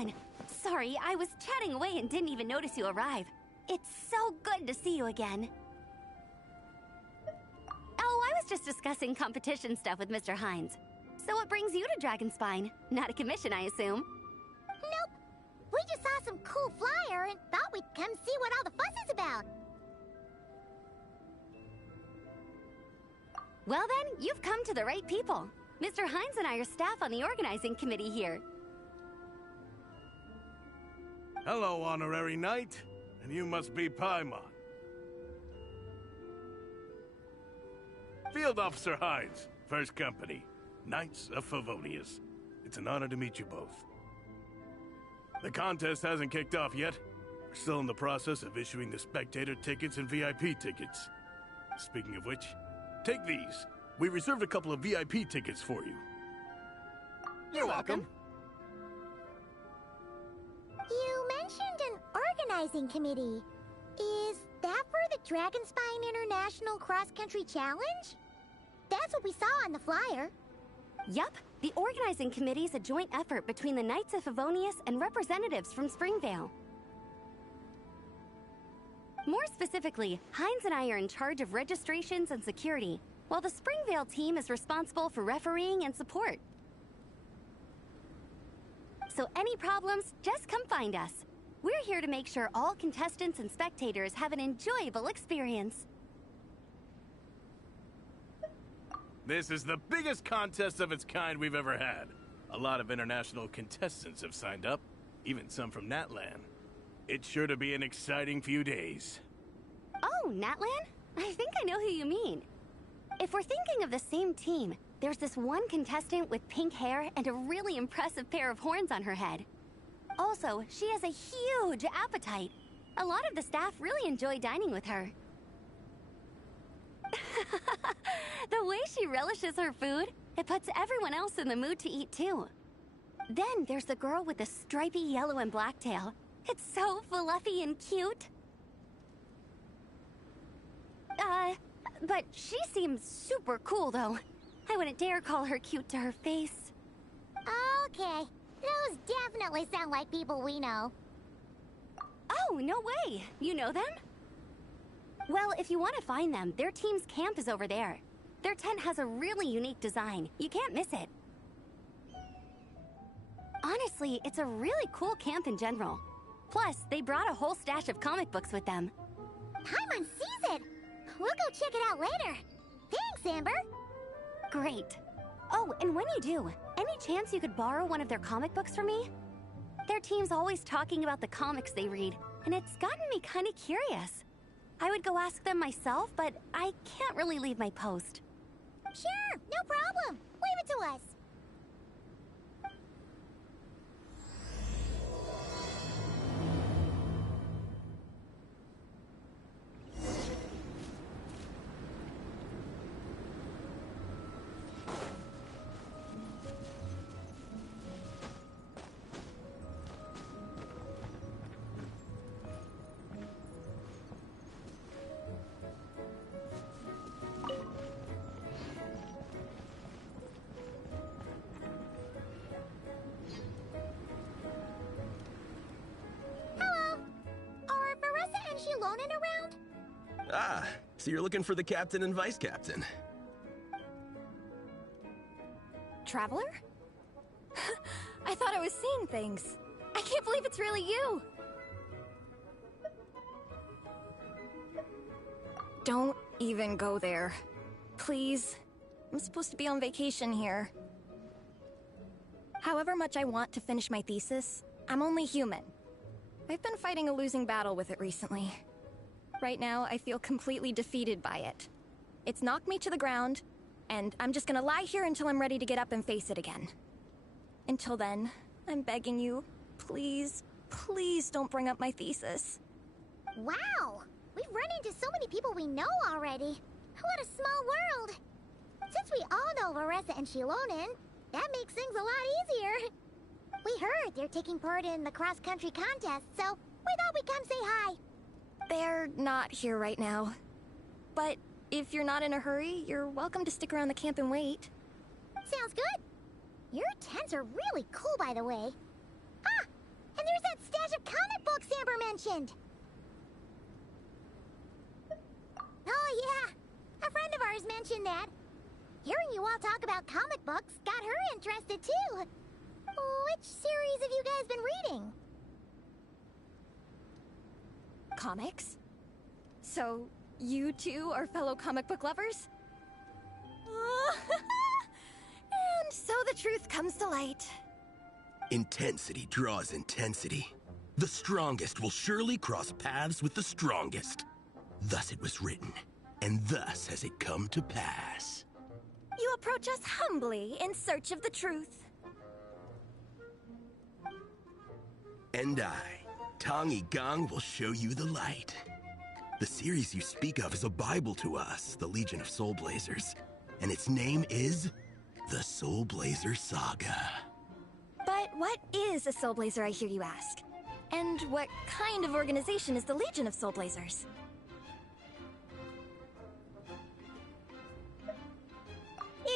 on. Sorry, I was chatting away and didn't even notice you arrive. It's so good to see you again. Oh, I was just discussing competition stuff with Mr. Hines. So what brings you to Dragonspine? Not a commission, I assume? Nope. We just saw some cool flyer and thought we'd come see what all the fuss is about. Well then, you've come to the right people. Mr. Hines and I are staff on the organizing committee here. Hello, Honorary Knight. And you must be Paimon. Field Officer Hines, First Company, Knights of Favonius. It's an honor to meet you both. The contest hasn't kicked off yet. We're still in the process of issuing the spectator tickets and VIP tickets. Speaking of which, take these. We reserved a couple of VIP tickets for you. You're welcome. You mentioned an organizing committee. Is that for the Dragonspine International Cross Country Challenge? That's what we saw on the flyer. Yup, the organizing committee is a joint effort between the Knights of Favonius and representatives from Springvale. More specifically, Hines and I are in charge of registrations and security, while the Springvale team is responsible for refereeing and support. So any problems, just come find us. We're here to make sure all contestants and spectators have an enjoyable experience. This is the biggest contest of its kind we've ever had. A lot of international contestants have signed up, even some from Natlan. It's sure to be an exciting few days. Oh, Natlan? I think I know who you mean. If we're thinking of the same team, there's this one contestant with pink hair and a really impressive pair of horns on her head. Also, she has a huge appetite. A lot of the staff really enjoy dining with her. The way she relishes her food, it puts everyone else in the mood to eat too. Then there's the girl with the stripy yellow and black tail. It's so fluffy and cute. But she seems super cool though. I wouldn't dare call her cute to her face. Okay, those definitely sound like people we know. Oh, no way! You know them? Well, if you want to find them, their team's camp is over there. Their tent has a really unique design. You can't miss it. Honestly, it's a really cool camp in general. Plus, they brought a whole stash of comic books with them. Paimon sees it! We'll go check it out later. Thanks, Amber! Great. Oh, and when you do, any chance you could borrow one of their comic books from me? Their team's always talking about the comics they read, and it's gotten me kind of curious. I would go ask them myself, but I can't really leave my post. Sure, no problem. Leave it to us. Around? Ah, so you're looking for the captain and vice captain. Traveler? I thought I was seeing things. I can't believe it's really you. Don't even go there. Please. I'm supposed to be on vacation here. However much I want to finish my thesis, I'm only human. I've been fighting a losing battle with it recently. Right now, I feel completely defeated by it. It's knocked me to the ground, and I'm just gonna lie here until I'm ready to get up and face it again. Until then, I'm begging you, please, please don't bring up my thesis. Wow! We've run into so many people we know already. What a small world! Since we all know Varessa and Shilonen, that makes things a lot easier. We heard they're taking part in the cross-country contest, so we thought we'd come say hi. They're not here right now. But if you're not in a hurry, you're welcome to stick around the camp and wait. Sounds good. Your tents are really cool, by the way. Ah, books Amber mentioned. Oh yeah, a friend of ours mentioned that. Hearing you all talk about comic books got her interested too. Which series have you guys been reading? Comics? So, you two are fellow comic book lovers? And so the truth comes to light. Intensity draws intensity. The strongest will surely cross paths with the strongest. Thus it was written, and thus has it come to pass. You approach us humbly in search of the truth. And I, Tong Gong, will show you the light. The series you speak of is a Bible to us, the Legion of Soulblazers, and its name is the Soulblazer Saga. But what is a Soulblazer, I hear you ask? And what kind of organization is the Legion of Soulblazers?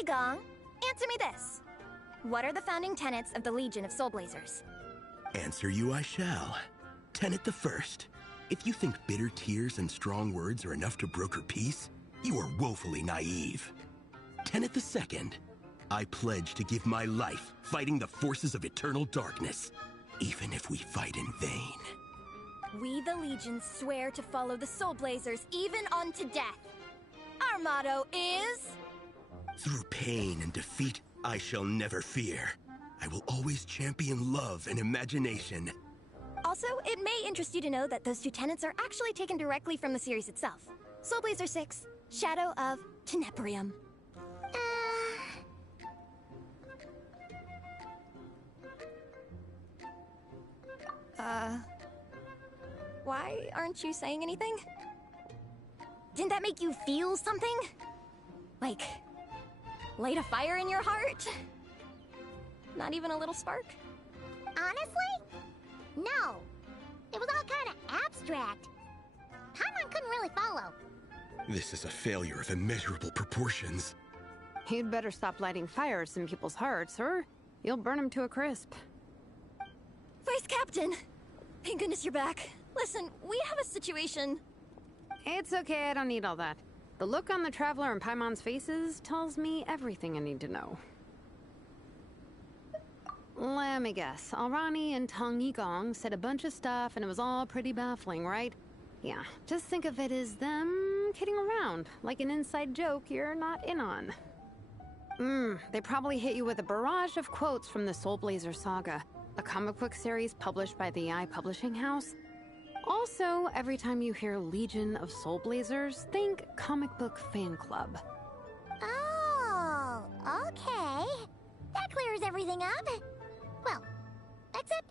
Igong, answer me this. What are the founding tenets of the Legion of Soulblazers? Answer you I shall. Tenet the first. If you think bitter tears and strong words are enough to broker peace, you are woefully naive. Tenet the second. I pledge to give my life fighting the forces of eternal darkness, even if we fight in vain. We, the Legion, swear to follow the Soulblazers even unto death. Our motto is... Through pain and defeat, I shall never fear. I will always champion love and imagination. Also, it may interest you to know that those two tenets are actually taken directly from the series itself. Soulblazer 6, Shadow of Teneporium. Why aren't you saying anything? Didn't that make you feel something? Like, light a fire in your heart? Not even a little spark? Honestly? No. It was all kind of abstract. Paimon couldn't really follow. This is a failure of immeasurable proportions. You'd better stop lighting fires in people's hearts, or you'll burn them to a crisp. Vice Captain! Thank goodness you're back. Listen, we have a situation. It's okay, I don't need all that. The look on the Traveler and Paimon's faces tells me everything I need to know. Let me guess. Alrani and Tong Yigong said a bunch of stuff and it was all pretty baffling, right? Yeah, just think of it as them kidding around, like an inside joke you're not in on. They probably hit you with a barrage of quotes from the Soulblazer Saga, a comic book series published by the AI Publishing House. Also, every time you hear Legion of Soulblazers, think comic book fan club. Oh, okay. That clears everything up. Well, except,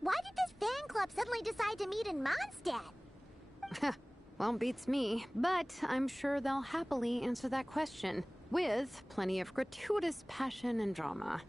why did this fan club suddenly decide to meet in Mondstadt? Well, beats me, but I'm sure they'll happily answer that question, with plenty of gratuitous passion and drama.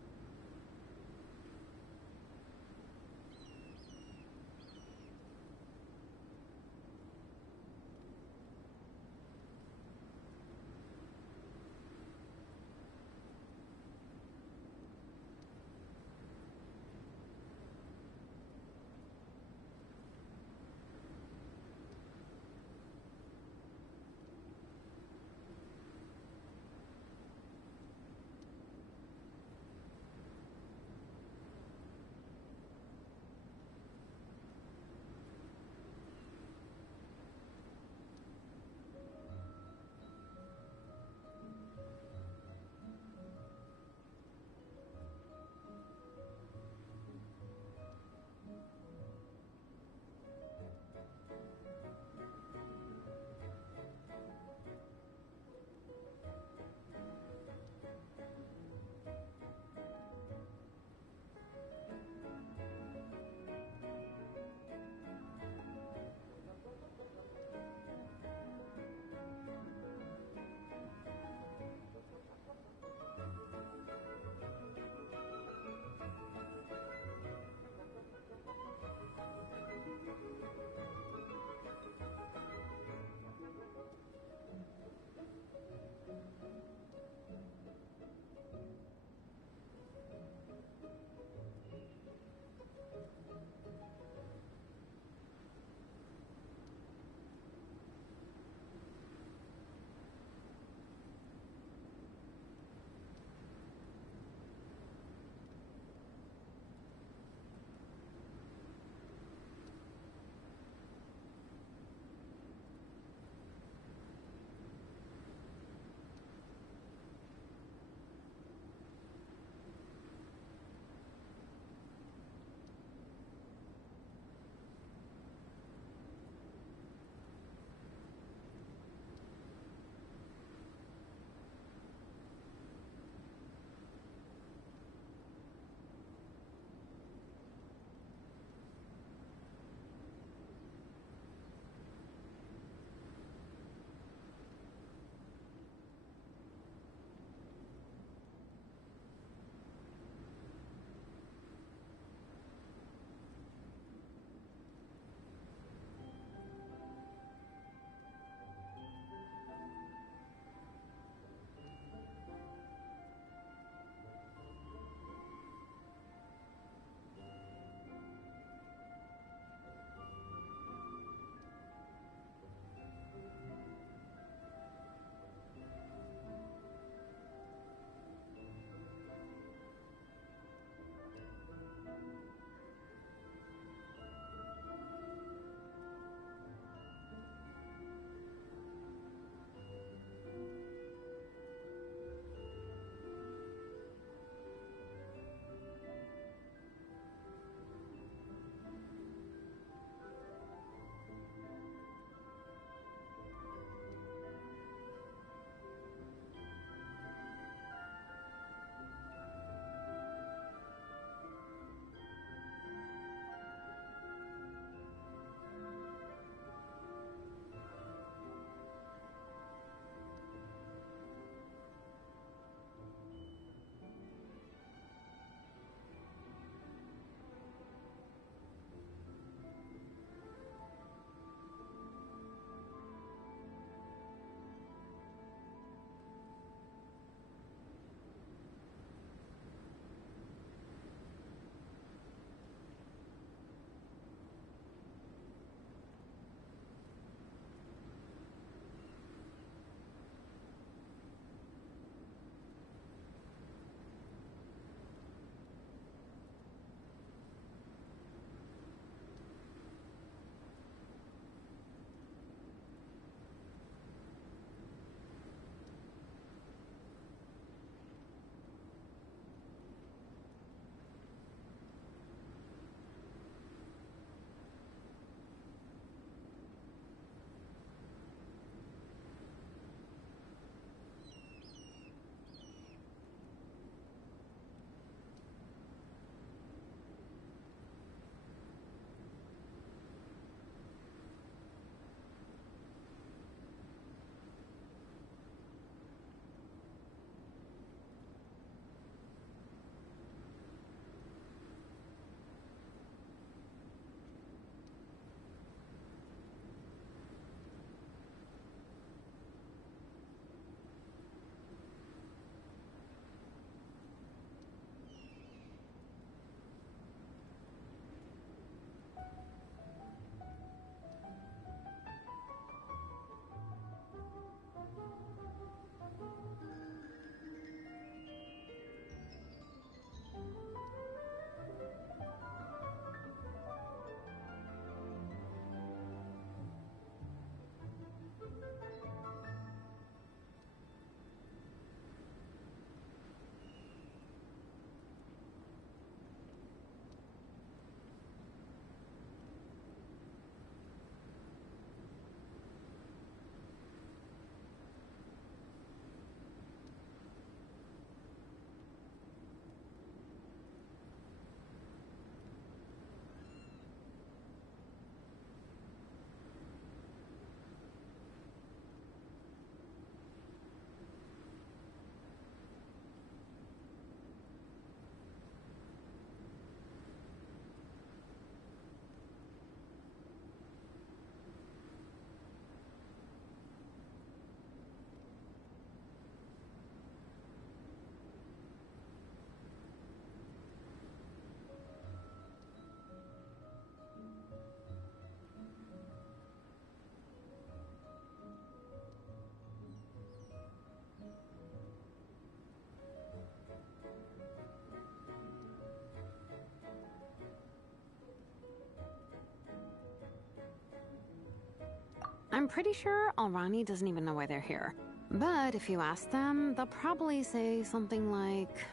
pretty sure Alrani doesn't even know why they're here. But if you ask them, they'll probably say something like...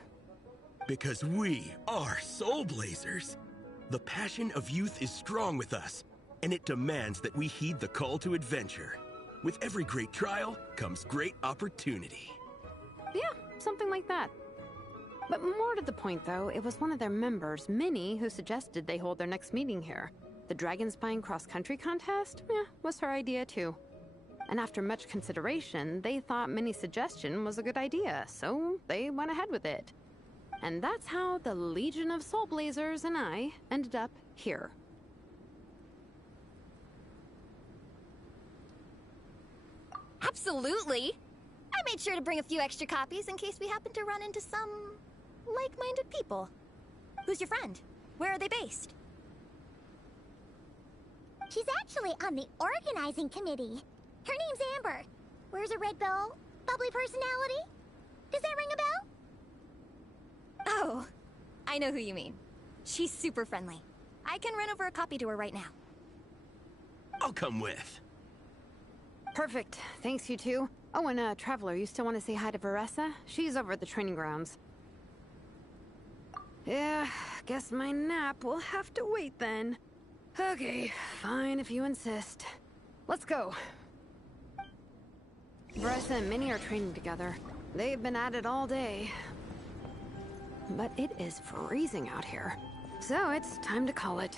Because we are Soulblazers. The passion of youth is strong with us, and it demands that we heed the call to adventure. With every great trial comes great opportunity. Yeah, something like that. But more to the point, though, it was one of their members, Minnie, who suggested they hold their next meeting here. The Dragonspine cross-country contest? Was her idea, too. And after much consideration, they thought Minnie's suggestion was a good idea, so they went ahead with it. And that's how the Legion of Soulblazers and I ended up here. Absolutely! I made sure to bring a few extra copies in case we happen to run into some... like-minded people. Who's your friend? Where are they based? She's actually on the organizing committee. Her name's Amber. Wears a red bow, bubbly personality. Does that ring a bell? Oh, I know who you mean. She's super friendly. I can run over a copy to her right now. I'll come with. Perfect. Thanks, you two. Oh, and Traveler, you still want to say hi to Veressa? She's over at the training grounds. Yeah, guess my nap will have to wait then. Okay, fine if you insist. Let's go. Veressa and Minnie are training together. They've been at it all day. But it is freezing out here. So it's time to call it.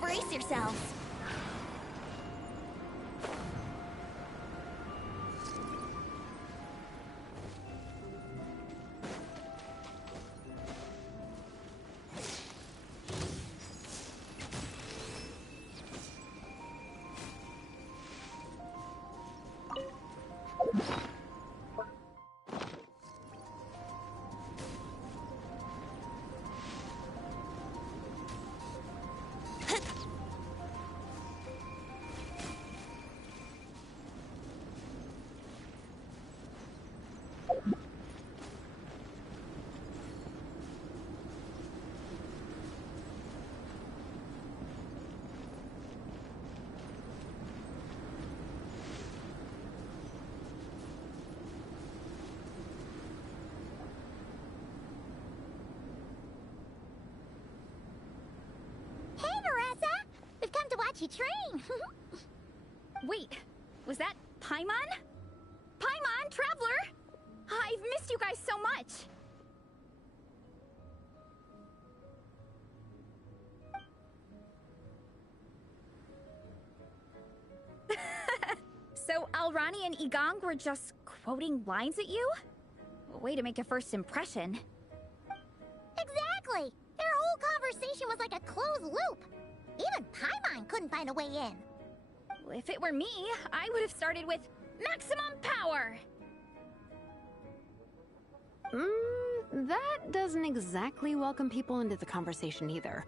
Brace yourselves. You train. Wait, was that Paimon? Paimon, Traveler! I've missed you guys so much! So Alrani and Igong were just quoting lines at you? Way to make a first impression. Exactly! Their whole conversation was like a closed loop. Even Paimon couldn't find a way in. If it were me, I would have started with maximum power! That doesn't exactly welcome people into the conversation either.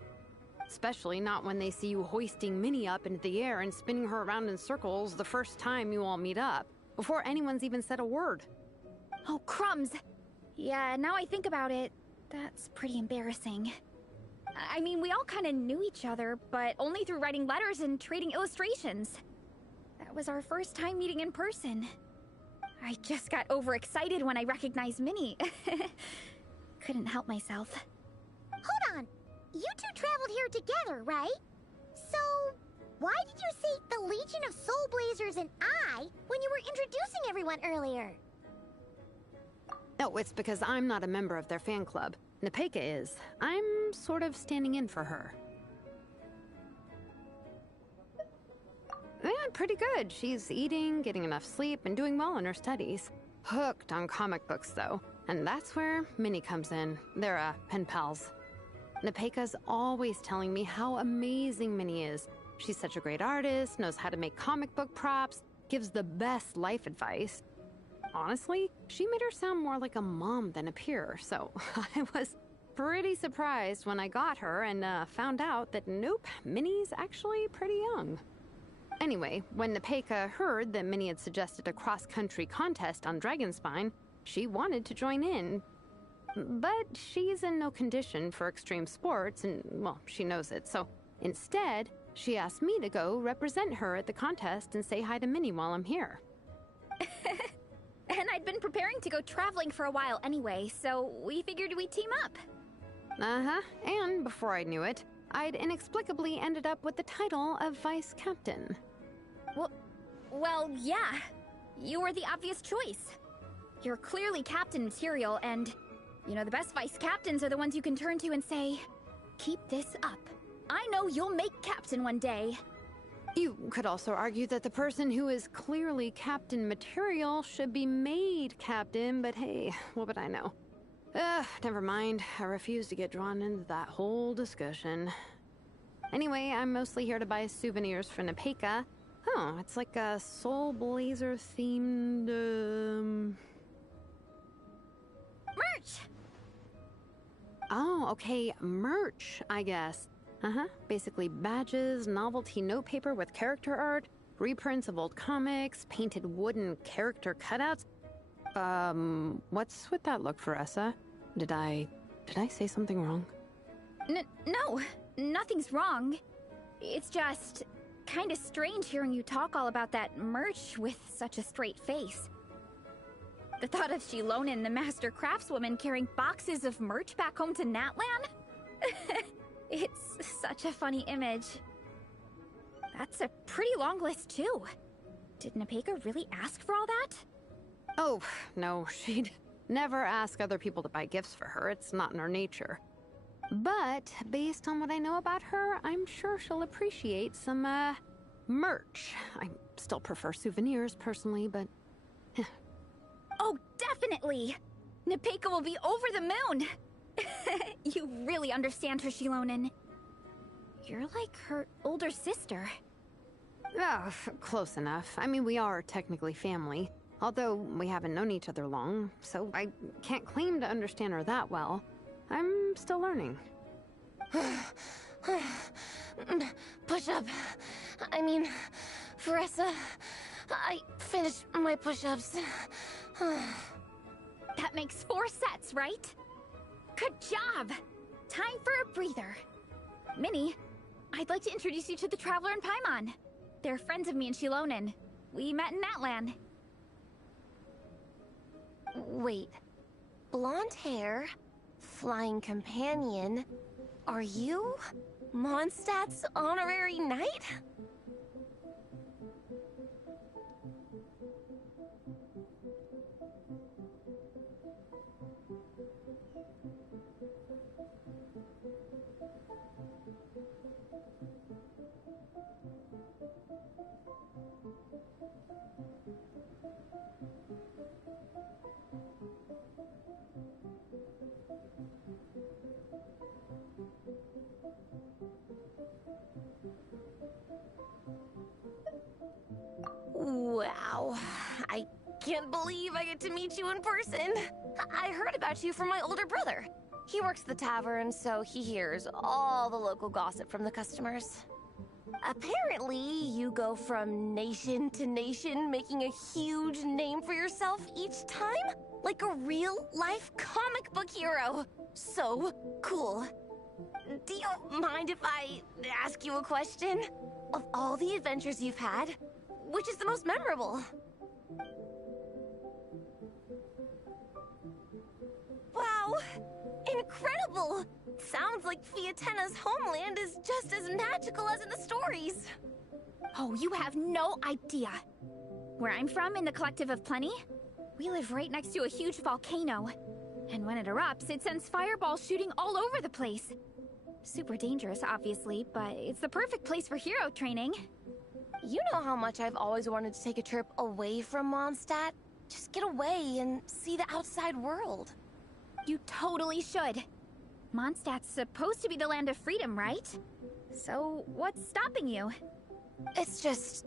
Especially not when they see you hoisting Minnie up into the air and spinning her around in circles the first time you all meet up, before anyone's even said a word. Oh, crumbs! Yeah, now I think about it, that's pretty embarrassing. I mean, we all kind of knew each other, but only through writing letters and trading illustrations. That was our first time meeting in person. I just got overexcited when I recognized Minnie. Couldn't help myself. Hold on. You two traveled here together, right? So, why did you say the Legion of Soulblazers and I when you were introducing everyone earlier? No, it's because I'm not a member of their fan club. Nepeka is. I'm sort of standing in for her. Yeah, pretty good. She's eating, getting enough sleep, and doing well in her studies. Hooked on comic books, though. And that's where Minnie comes in. They're, pen pals. Nepeka's always telling me how amazing Minnie is. She's such a great artist, knows how to make comic book props, gives the best life advice. Honestly, she made her sound more like a mom than a peer, so I was pretty surprised when I got her and found out that nope, Minnie's actually pretty young. Anyway, when Nepeka heard that Minnie had suggested a cross-country contest on Dragonspine, she wanted to join in. But she's in no condition for extreme sports, and, well, she knows it, so Instead, she asked me to go represent her at the contest and say hi to Minnie while I'm here. And I'd been preparing to go traveling for a while anyway, so we figured we'd team up. Uh-huh, and before I knew it, I'd inexplicably ended up with the title of vice captain. Well, yeah. You were the obvious choice. You're clearly captain material, and, you know, the best vice captains are the ones you can turn to and say, keep this up. I know you'll make captain one day. You could also argue that the person who is clearly captain material should be made captain, but hey, what would I know? Never mind. I refuse to get drawn into that whole discussion. Anyway, I'm mostly here to buy souvenirs for Nepeka. Oh, it's like a Soulblazer themed, Merch! Oh, okay, merch, I guess. Basically badges, novelty notepaper with character art, reprints of old comics, painted wooden character cutouts. What's with that look, Faressa? Did I say something wrong? No, nothing's wrong. It's just kinda strange hearing you talk all about that merch with such a straight face. The thought of Shilonen, the master craftswoman, carrying boxes of merch back home to Natlan? It's such a funny image. That's a pretty long list, too. Did Nepeka really ask for all that? Oh, no, she'd never ask other people to buy gifts for her. It's not in her nature. But based on what I know about her, I'm sure she'll appreciate some, merch. I still prefer souvenirs, personally, but... Oh, definitely! Nepeka will be over the moon! You really understand her, Shilonen. You're like her older sister. Oh, close enough. I mean, we are technically family. Although we haven't known each other long, so I can't claim to understand her that well. I'm still learning. Push-up. I mean, Faressa, I finished my push-ups. That makes 4 sets, right? Good job! Time for a breather. Minnie, I'd like to introduce you to the Traveler and Paimon. They're friends of me and Shilonen. We met in Natlan. Wait. Blonde hair, flying companion. Are you Mondstadt's honorary knight? Wow, I can't believe I get to meet you in person. I heard about you from my older brother. He works at the tavern, so he hears all the local gossip from the customers. Apparently, you go from nation to nation, making a huge name for yourself each time, like a real-life comic book hero. So cool. Do you mind if I ask you a question? Of all the adventures you've had, which is the most memorable? Wow! Incredible! Sounds like Fiatena's homeland is just as magical as in the stories. Oh, you have no idea. Where I'm from, in the Collective of Plenty, we live right next to a huge volcano. And when it erupts, it sends fireballs shooting all over the place. Super dangerous, obviously, but it's the perfect place for hero training. You know how much I've always wanted to take a trip away from Mondstadt? Just get away and see the outside world. You totally should. Mondstadt's supposed to be the land of freedom, right? So, what's stopping you? It's just...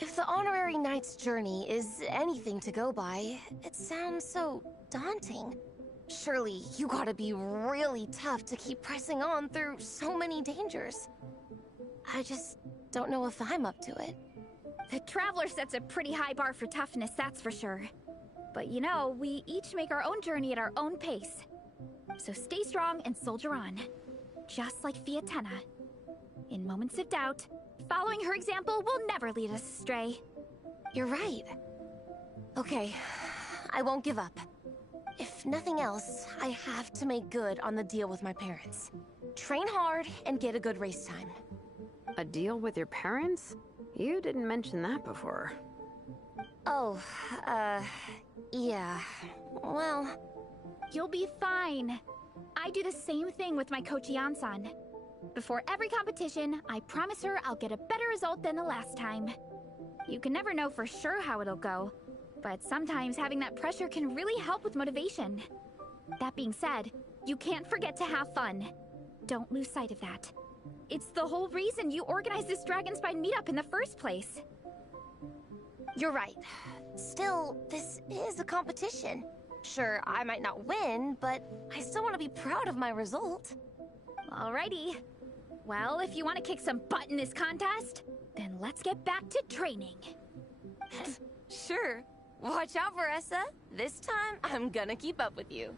If the honorary knight's journey is anything to go by, it sounds so daunting. Surely you gotta be really tough to keep pressing on through so many dangers. I just don't know if I'm up to it. The Traveler sets a pretty high bar for toughness, that's for sure. But you know, we each make our own journey at our own pace. So stay strong and soldier on. just like Fiatenna. In moments of doubt, following her example will never lead us astray. You're right. Okay, I won't give up. If nothing else, I have to make good on the deal with my parents. Train hard and get a good race time. A deal with your parents? You didn't mention that before. Oh, yeah. Well... You'll be fine. I do the same thing with my coach Yan-san. Before every competition, I promise her I'll get a better result than the last time. You can never know for sure how it'll go, but sometimes having that pressure can really help with motivation. That being said, you can't forget to have fun. Don't lose sight of that. It's the whole reason you organized this Dragonspine meetup in the first place. You're right. Still, this is a competition. Sure, I might not win, but I still want to be proud of my result. Alrighty. Well, if you want to kick some butt in this contest, then let's get back to training. Sure. Watch out, Veressa. This time, I'm gonna keep up with you.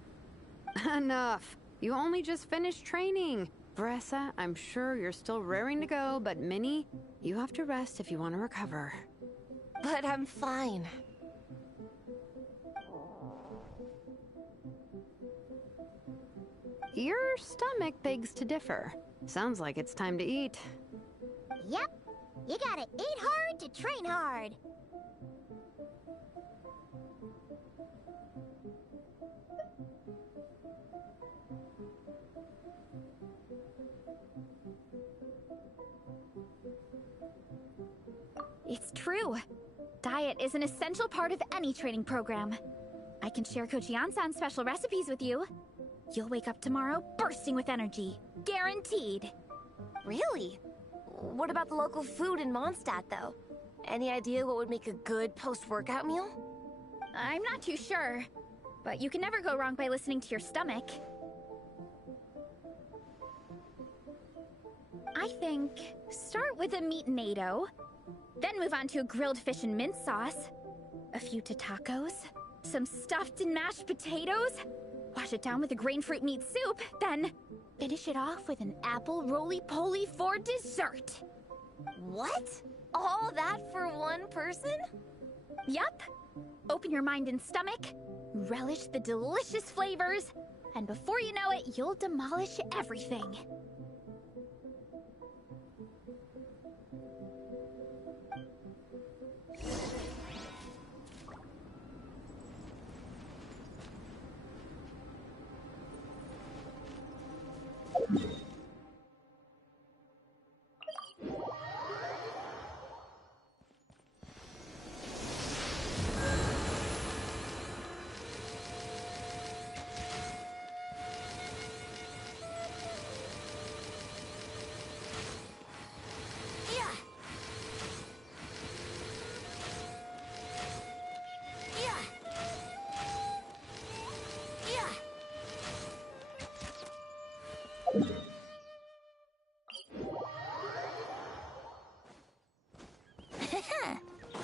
Enough. You only just finished training. Veressa, I'm sure you're still raring to go, but Minnie, you have to rest if you want to recover. But I'm fine. Your stomach begs to differ. Sounds like it's time to eat. Yep. You gotta eat hard to train hard. It's true. Diet is an essential part of any training program. I can share Coach Yan-san's special recipes with you. You'll wake up tomorrow bursting with energy. Guaranteed. Really? What about the local food in Mondstadt, though? Any idea what would make a good post-workout meal? I'm not too sure, but you can never go wrong by listening to your stomach. I think start with a meat natto, then move on to a grilled fish and mint sauce, a few tacos, some stuffed and mashed potatoes, wash it down with a grain fruit meat soup, then finish it off with an apple roly-poly for dessert. What? All that for one person? Yup. Open your mind and stomach, relish the delicious flavors, and before you know it, you'll demolish everything.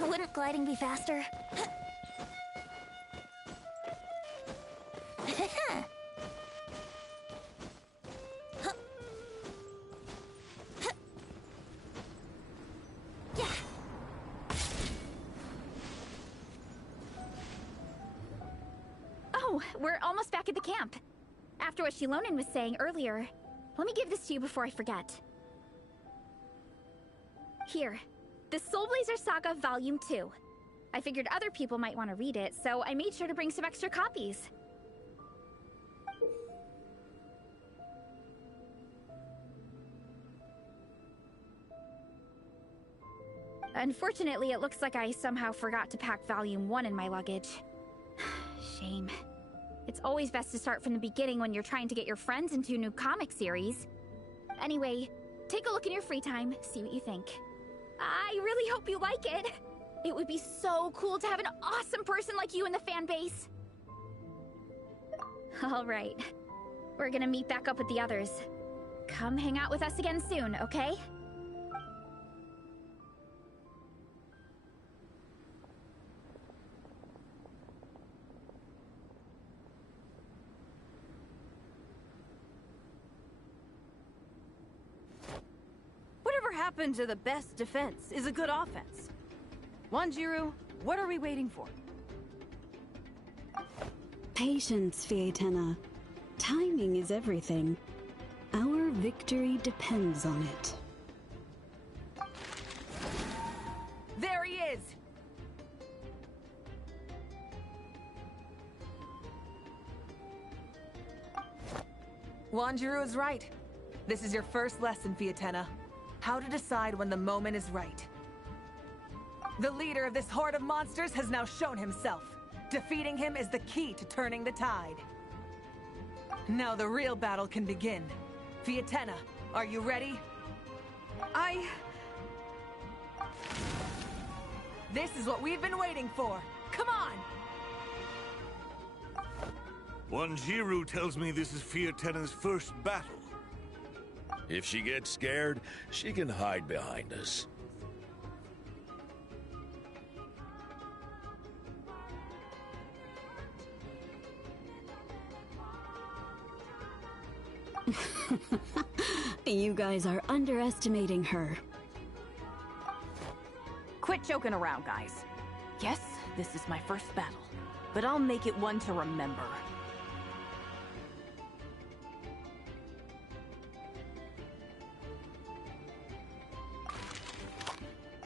Wouldn't gliding be faster? Oh, we're almost back at the camp. After what Shilonen was saying earlier, let me give this to you before I forget. Here. The Soulblazers Saga Volume 2. I figured other people might want to read it, so I made sure to bring some extra copies. Unfortunately, it looks like I somehow forgot to pack Volume 1 in my luggage. Shame. It's always best to start from the beginning when you're trying to get your friends into a new comic series. Anyway, take a look in your free time, see what you think. I really hope you like it. It would be so cool to have an awesome person like you in the fan base. All right. We're gonna meet back up with the others. Come hang out with us again soon, okay? happened to the best defense is a good offense. Wanjiru, what are we waiting for? Patience, Fietena. Timing is everything. Our victory depends on it. There he is! Wanjiru is right. This is your first lesson, Fietena. How to decide when the moment is right. The leader of this horde of monsters has now shown himself. Defeating him is the key to turning the tide. Now the real battle can begin. Fietena, are you ready? This is what we've been waiting for. Come on! Wanjiru tells me this is Fietena's first battle. If she gets scared, she can hide behind us. You guys are underestimating her. Quit joking around, guys. Yes, this is my first battle, but I'll make it one to remember.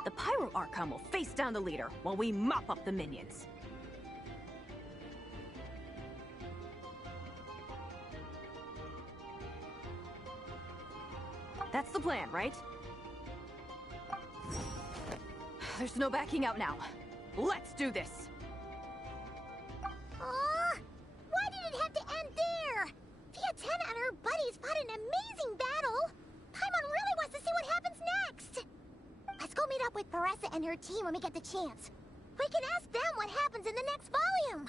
The Pyro Archon will face down the leader while we mop up the minions. That's the plan, right? There's no backing out now. Let's do this! Aw! Why did it have to end there? Fietena and her buddies fought an amazing battle! Paimon really wants to see what happens next! Let's go meet up with Paressa and her team when we get the chance. We can ask them what happens in the next volume!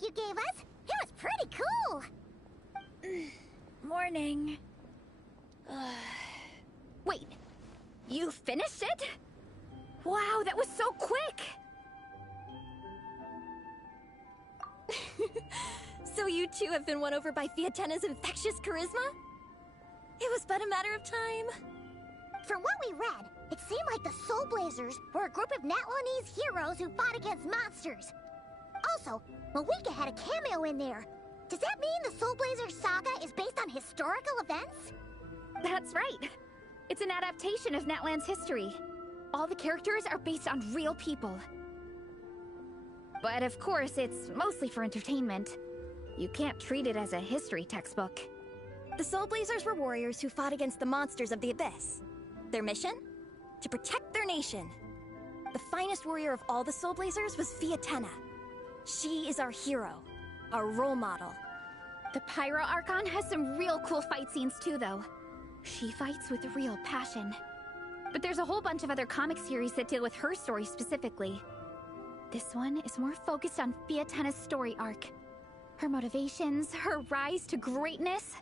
You gave us? It was pretty cool! Morning. Wait, you finished it? Wow, that was so quick! So you two have been won over by Fietena's infectious charisma? It was but a matter of time. From what we read, it seemed like the Soulblazers were a group of Natlanese heroes who fought against monsters. Also, Malika had a cameo in there. Does that mean the Soulblazers saga is based on historical events? That's right. It's an adaptation of Natlan's history. All the characters are based on real people. But of course, it's mostly for entertainment. You can't treat it as a history textbook. The Soulblazers were warriors who fought against the monsters of the Abyss. Their mission? To protect their nation. The finest warrior of all the Soulblazers was Fietena. She is our hero, our role model. The Pyro Archon has some real cool fight scenes too, though. She fights with real passion. But there's a whole bunch of other comic series that deal with her story specifically. This one is more focused on Fietena's story arc. Her motivations, her rise to greatness,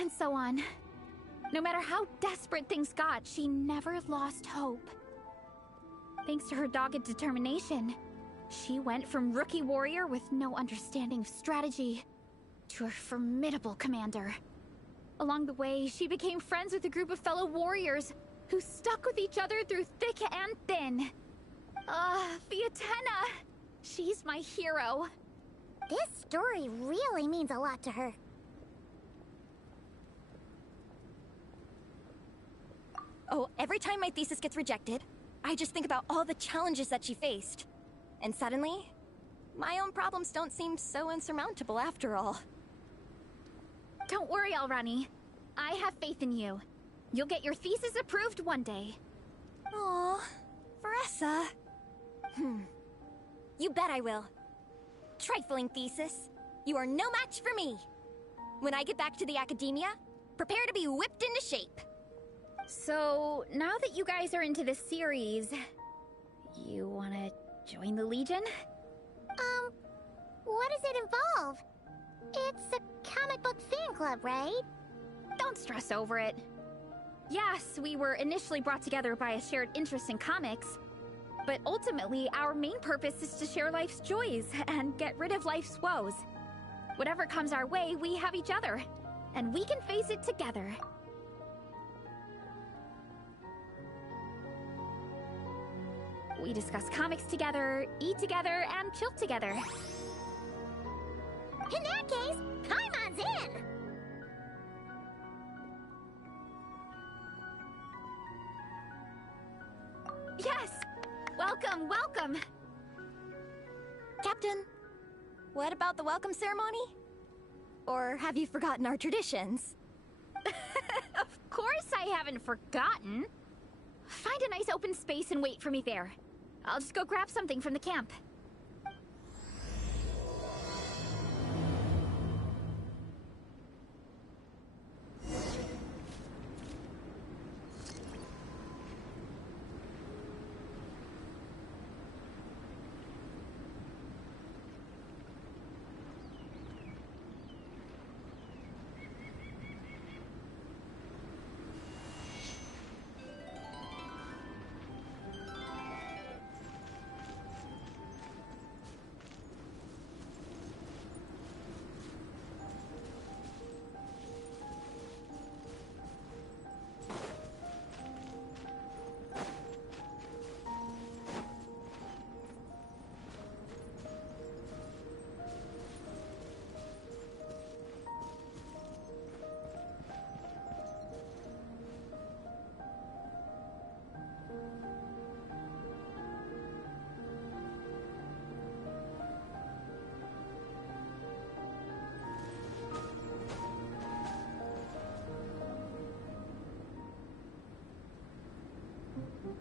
and so on. No matter how desperate things got, she never lost hope. Thanks to her dogged determination, she went from rookie warrior with no understanding of strategy to a formidable commander. Along the way, she became friends with a group of fellow warriors who stuck with each other through thick and thin. Fiatenna! She's my hero. This story really means a lot to her. Oh, every time my thesis gets rejected, I just think about all the challenges that she faced. And suddenly, my own problems don't seem so insurmountable after all. Don't worry, Alrani. I have faith in you. You'll get your thesis approved one day. Aw, Veressa. You bet I will. Trifling thesis, you are no match for me. When I get back to the academia, prepare to be whipped into shape. So, now that you guys are into this series, you wanna join the Legion? What does it involve? It's a comic book fan club, right? Don't stress over it. Yes, we were initially brought together by a shared interest in comics, but ultimately our main purpose is to share life's joys and get rid of life's woes. Whatever comes our way, we have each other, and we can face it together. We discuss comics together, eat together, and chill together. In that case, Paimon's in! Yes! Welcome, welcome! Captain, what about the welcome ceremony? Or have you forgotten our traditions? Of course I haven't forgotten. Find a nice open space and wait for me there. I'll just go grab something from the camp.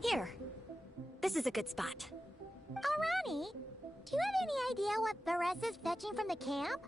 Here. This is a good spot. Alrani, do you have any idea what Veressa's fetching from the camp?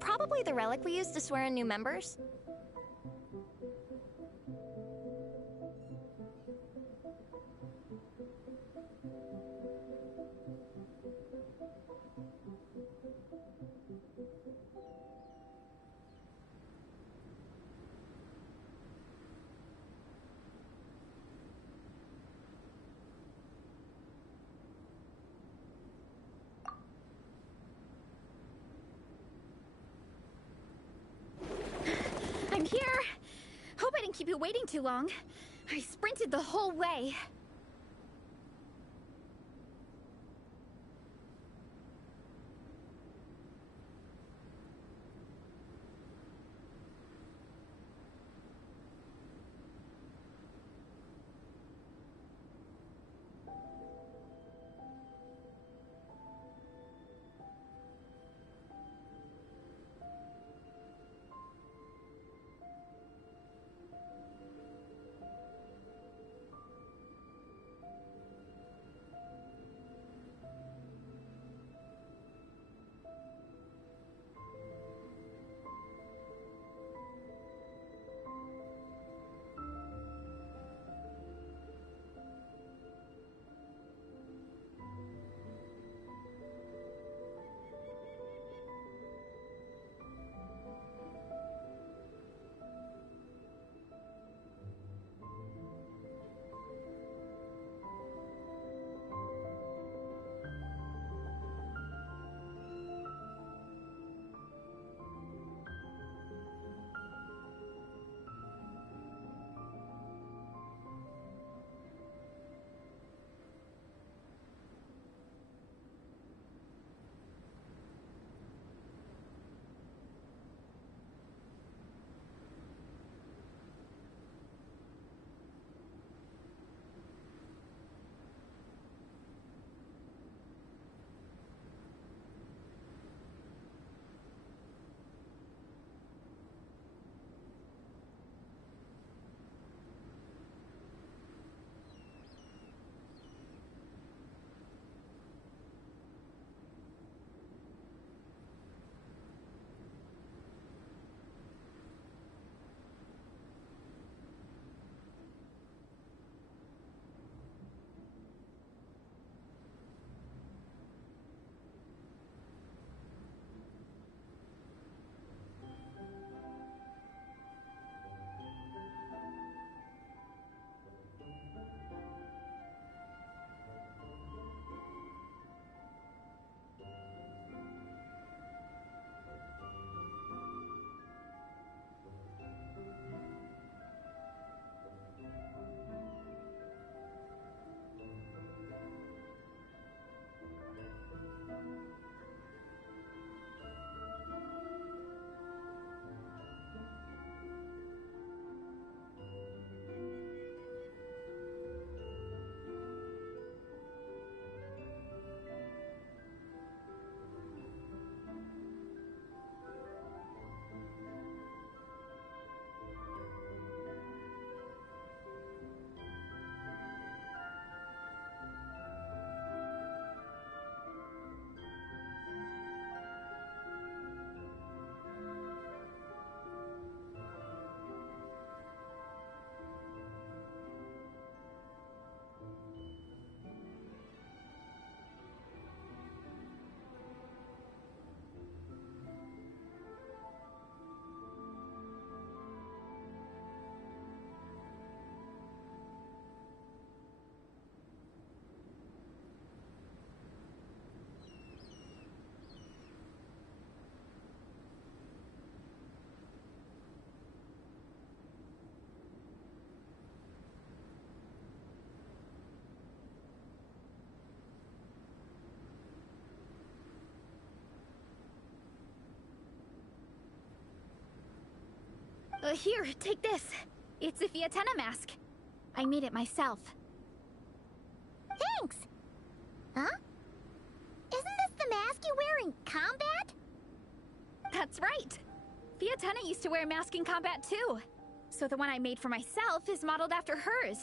Probably the relic we used to swear in new members. keep you waiting too long. I sprinted the whole way. Here, take this. It's a Fiatenna mask. I made it myself. Thanks! Huh? Isn't this the mask you wear in combat? That's right. Fiatenna used to wear a mask in combat too. So the one I made for myself is modeled after hers.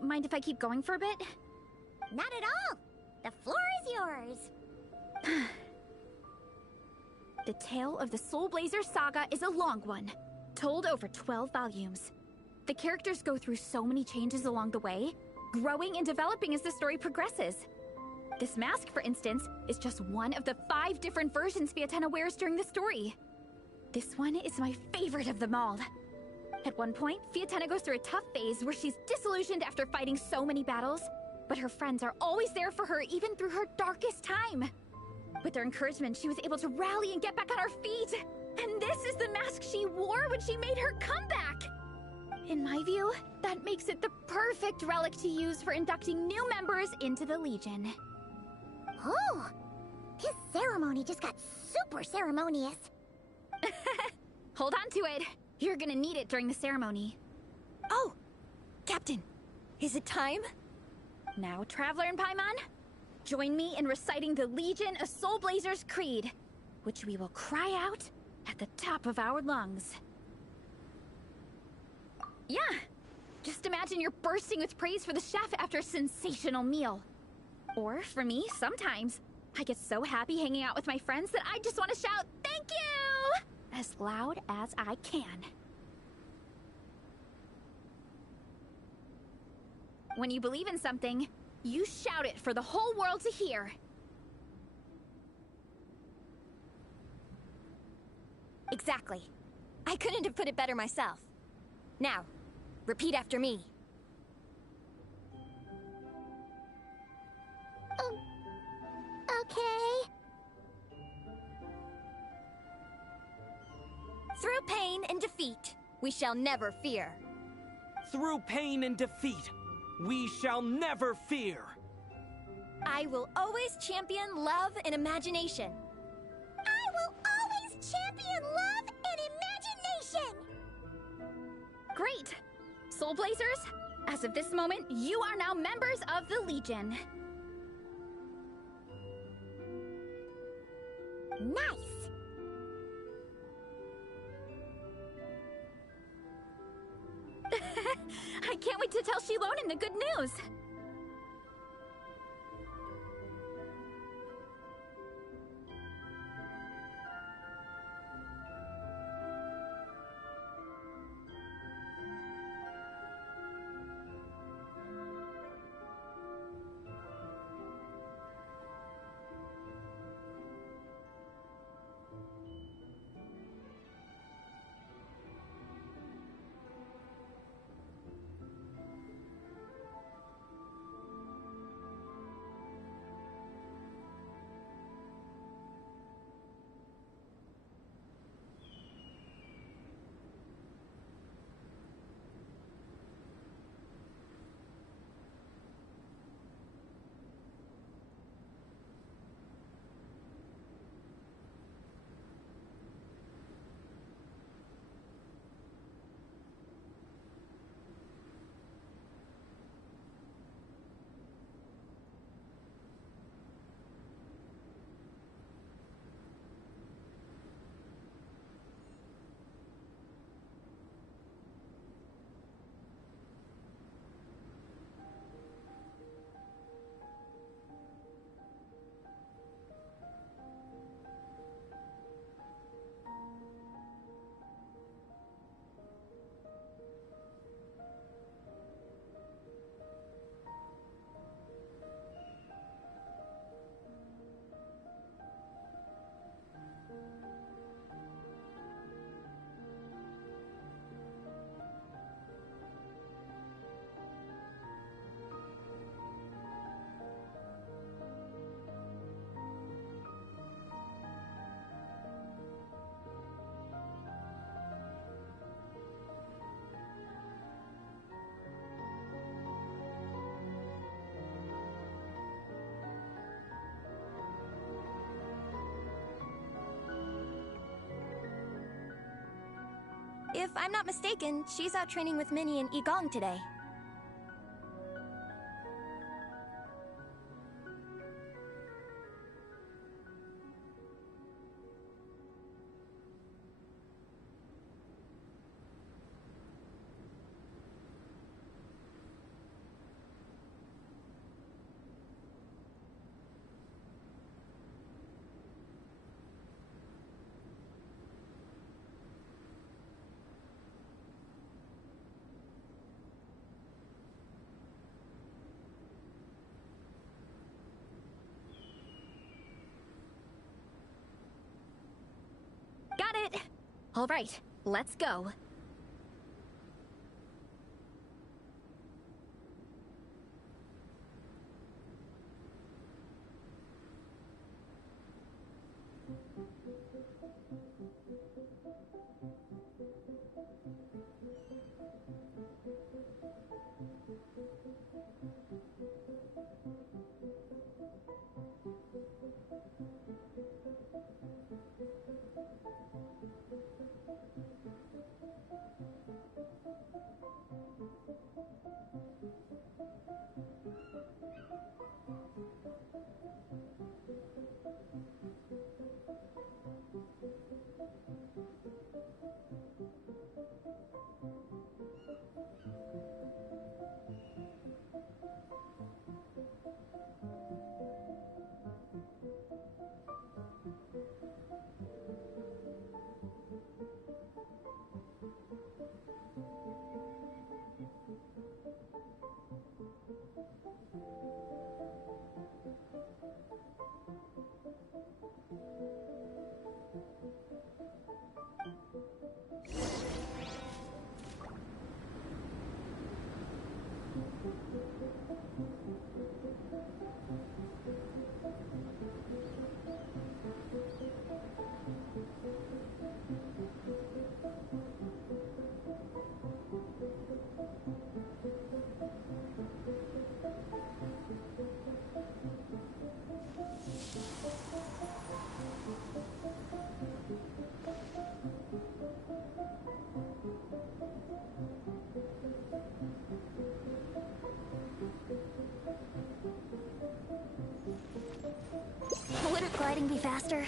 Mind if I keep going for a bit? Not at all! The floor is yours! The tale of the Soulblazers saga is a long one, told over 12 volumes. The characters go through so many changes along the way, growing and developing as the story progresses. This mask, for instance, is just one of the 5 different versions Fiatenna wears during the story. This one is my favorite of them all. At one point, Fiatenna goes through a tough phase where she's disillusioned after fighting so many battles, but her friends are always there for her even through her darkest time. With their encouragement, she was able to rally and get back on her feet. And this is the mask she wore when she made her comeback. In my view, that makes it the perfect relic to use for inducting new members into the Legion. Oh! This ceremony just got super ceremonious. Hold on to it. You're gonna need it during the ceremony. Oh! Captain, is it time? Now, Traveler and Paimon, join me in reciting the Legion of Soulblazers Creed, which we will cry out at the top of our lungs. Yeah, just imagine you're bursting with praise for the chef after a sensational meal. Or, for me, sometimes, I get so happy hanging out with my friends that I just want to shout, "Thank you!" as loud as I can. When you believe in something, you shout it for the whole world to hear. Exactly. I couldn't have put it better myself. Now, repeat after me. Okay. Through pain and defeat, we shall never fear. Through pain and defeat, we shall never fear. I will always champion love and imagination. I will always champion love and imagination! Great! Soulblazers, as of this moment, you are now members of the Legion. Nice! I can't wait to tell Shilonen the good news! If I'm not mistaken, she's out training with Minnie and Igong today. Got it! All right, let's go. Wouldn't gliding be faster?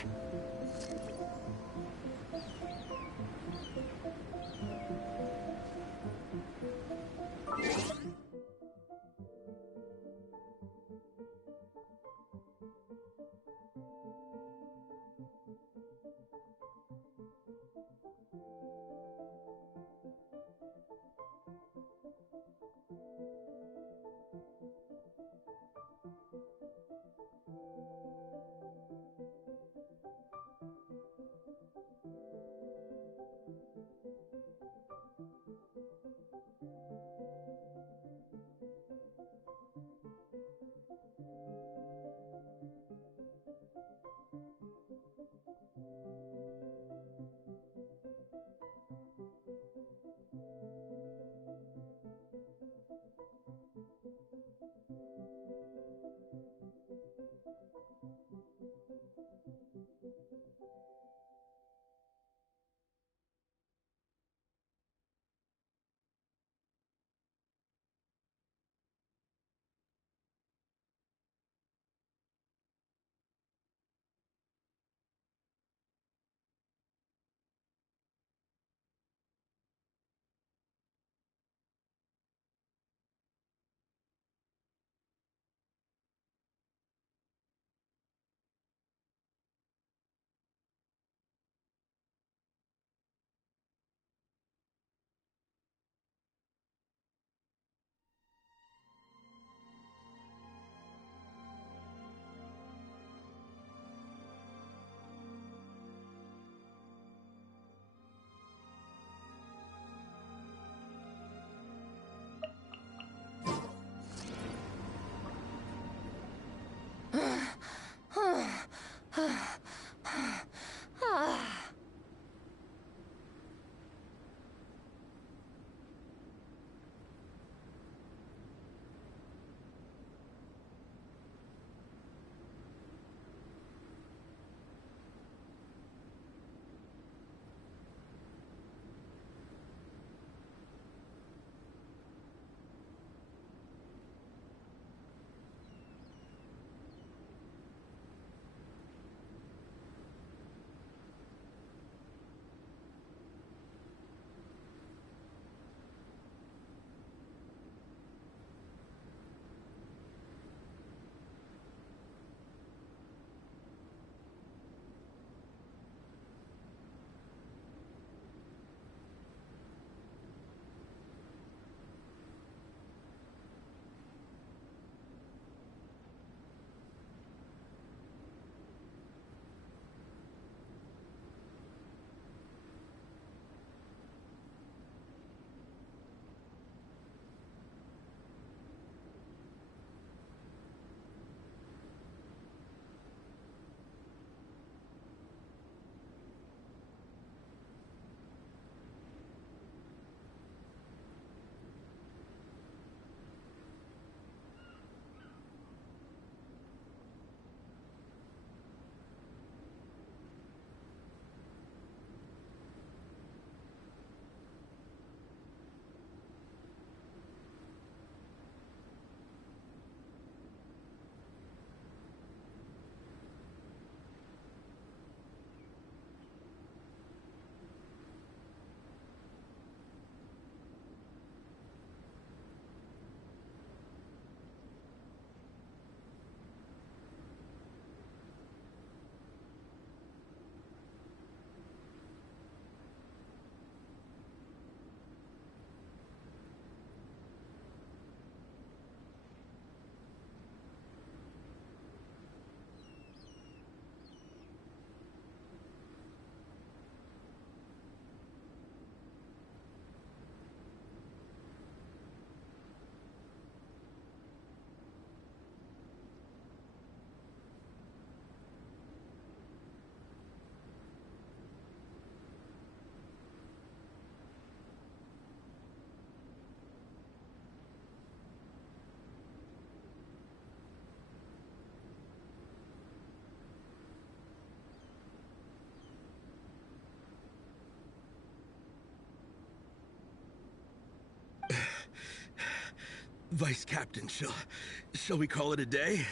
Vice Captain, shall we call it a day?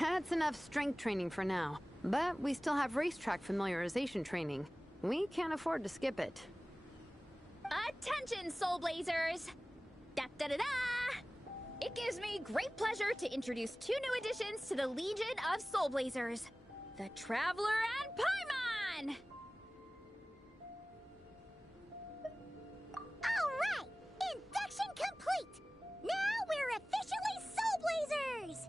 That's enough strength training for now. But we still have racetrack familiarization training. We can't afford to skip it. Attention, Soulblazers! Da-da-da-da! It gives me great pleasure to introduce 2 new additions to the Legion of Soulblazers. The Traveler and Paimon! Alright! Induction complete! Now we're officially Soulblazers!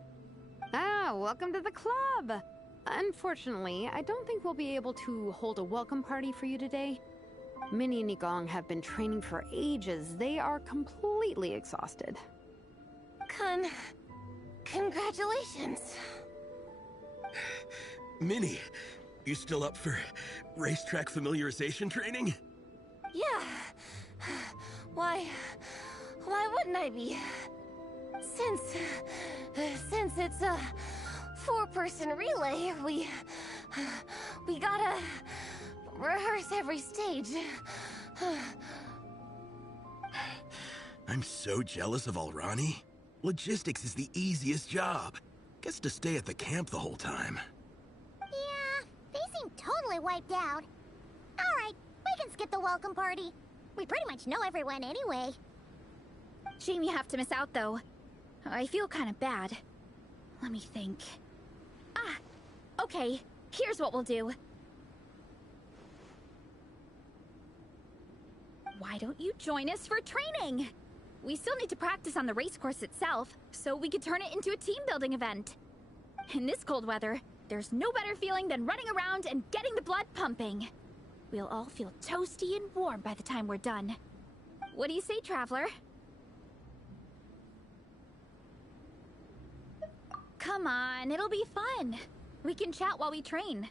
Ah, welcome to the club! Unfortunately, I don't think we'll be able to hold a welcome party for you today. Minnie and Igong have been training for ages. They are completely exhausted. Congratulations. Minnie, you still up for racetrack familiarization training? Yeah. Why wouldn't I be? Since it's a 4-person relay, we gotta rehearse every stage. I'm so jealous of Alrani. Logistics is the easiest job. Gets to stay at the camp the whole time. Yeah, they seem totally wiped out. Alright, we can skip the welcome party. We pretty much know everyone anyway. Shame you have to miss out, though. I feel kind of bad. Let me think. Okay, here's what we'll do. Why don't you join us for training? We still need to practice on the race course itself, so we could turn it into a team-building event. In this cold weather, there's no better feeling than running around and getting the blood pumping. We'll all feel toasty and warm by the time we're done. What do you say, Traveler? Come on, it'll be fun. We can chat while we train.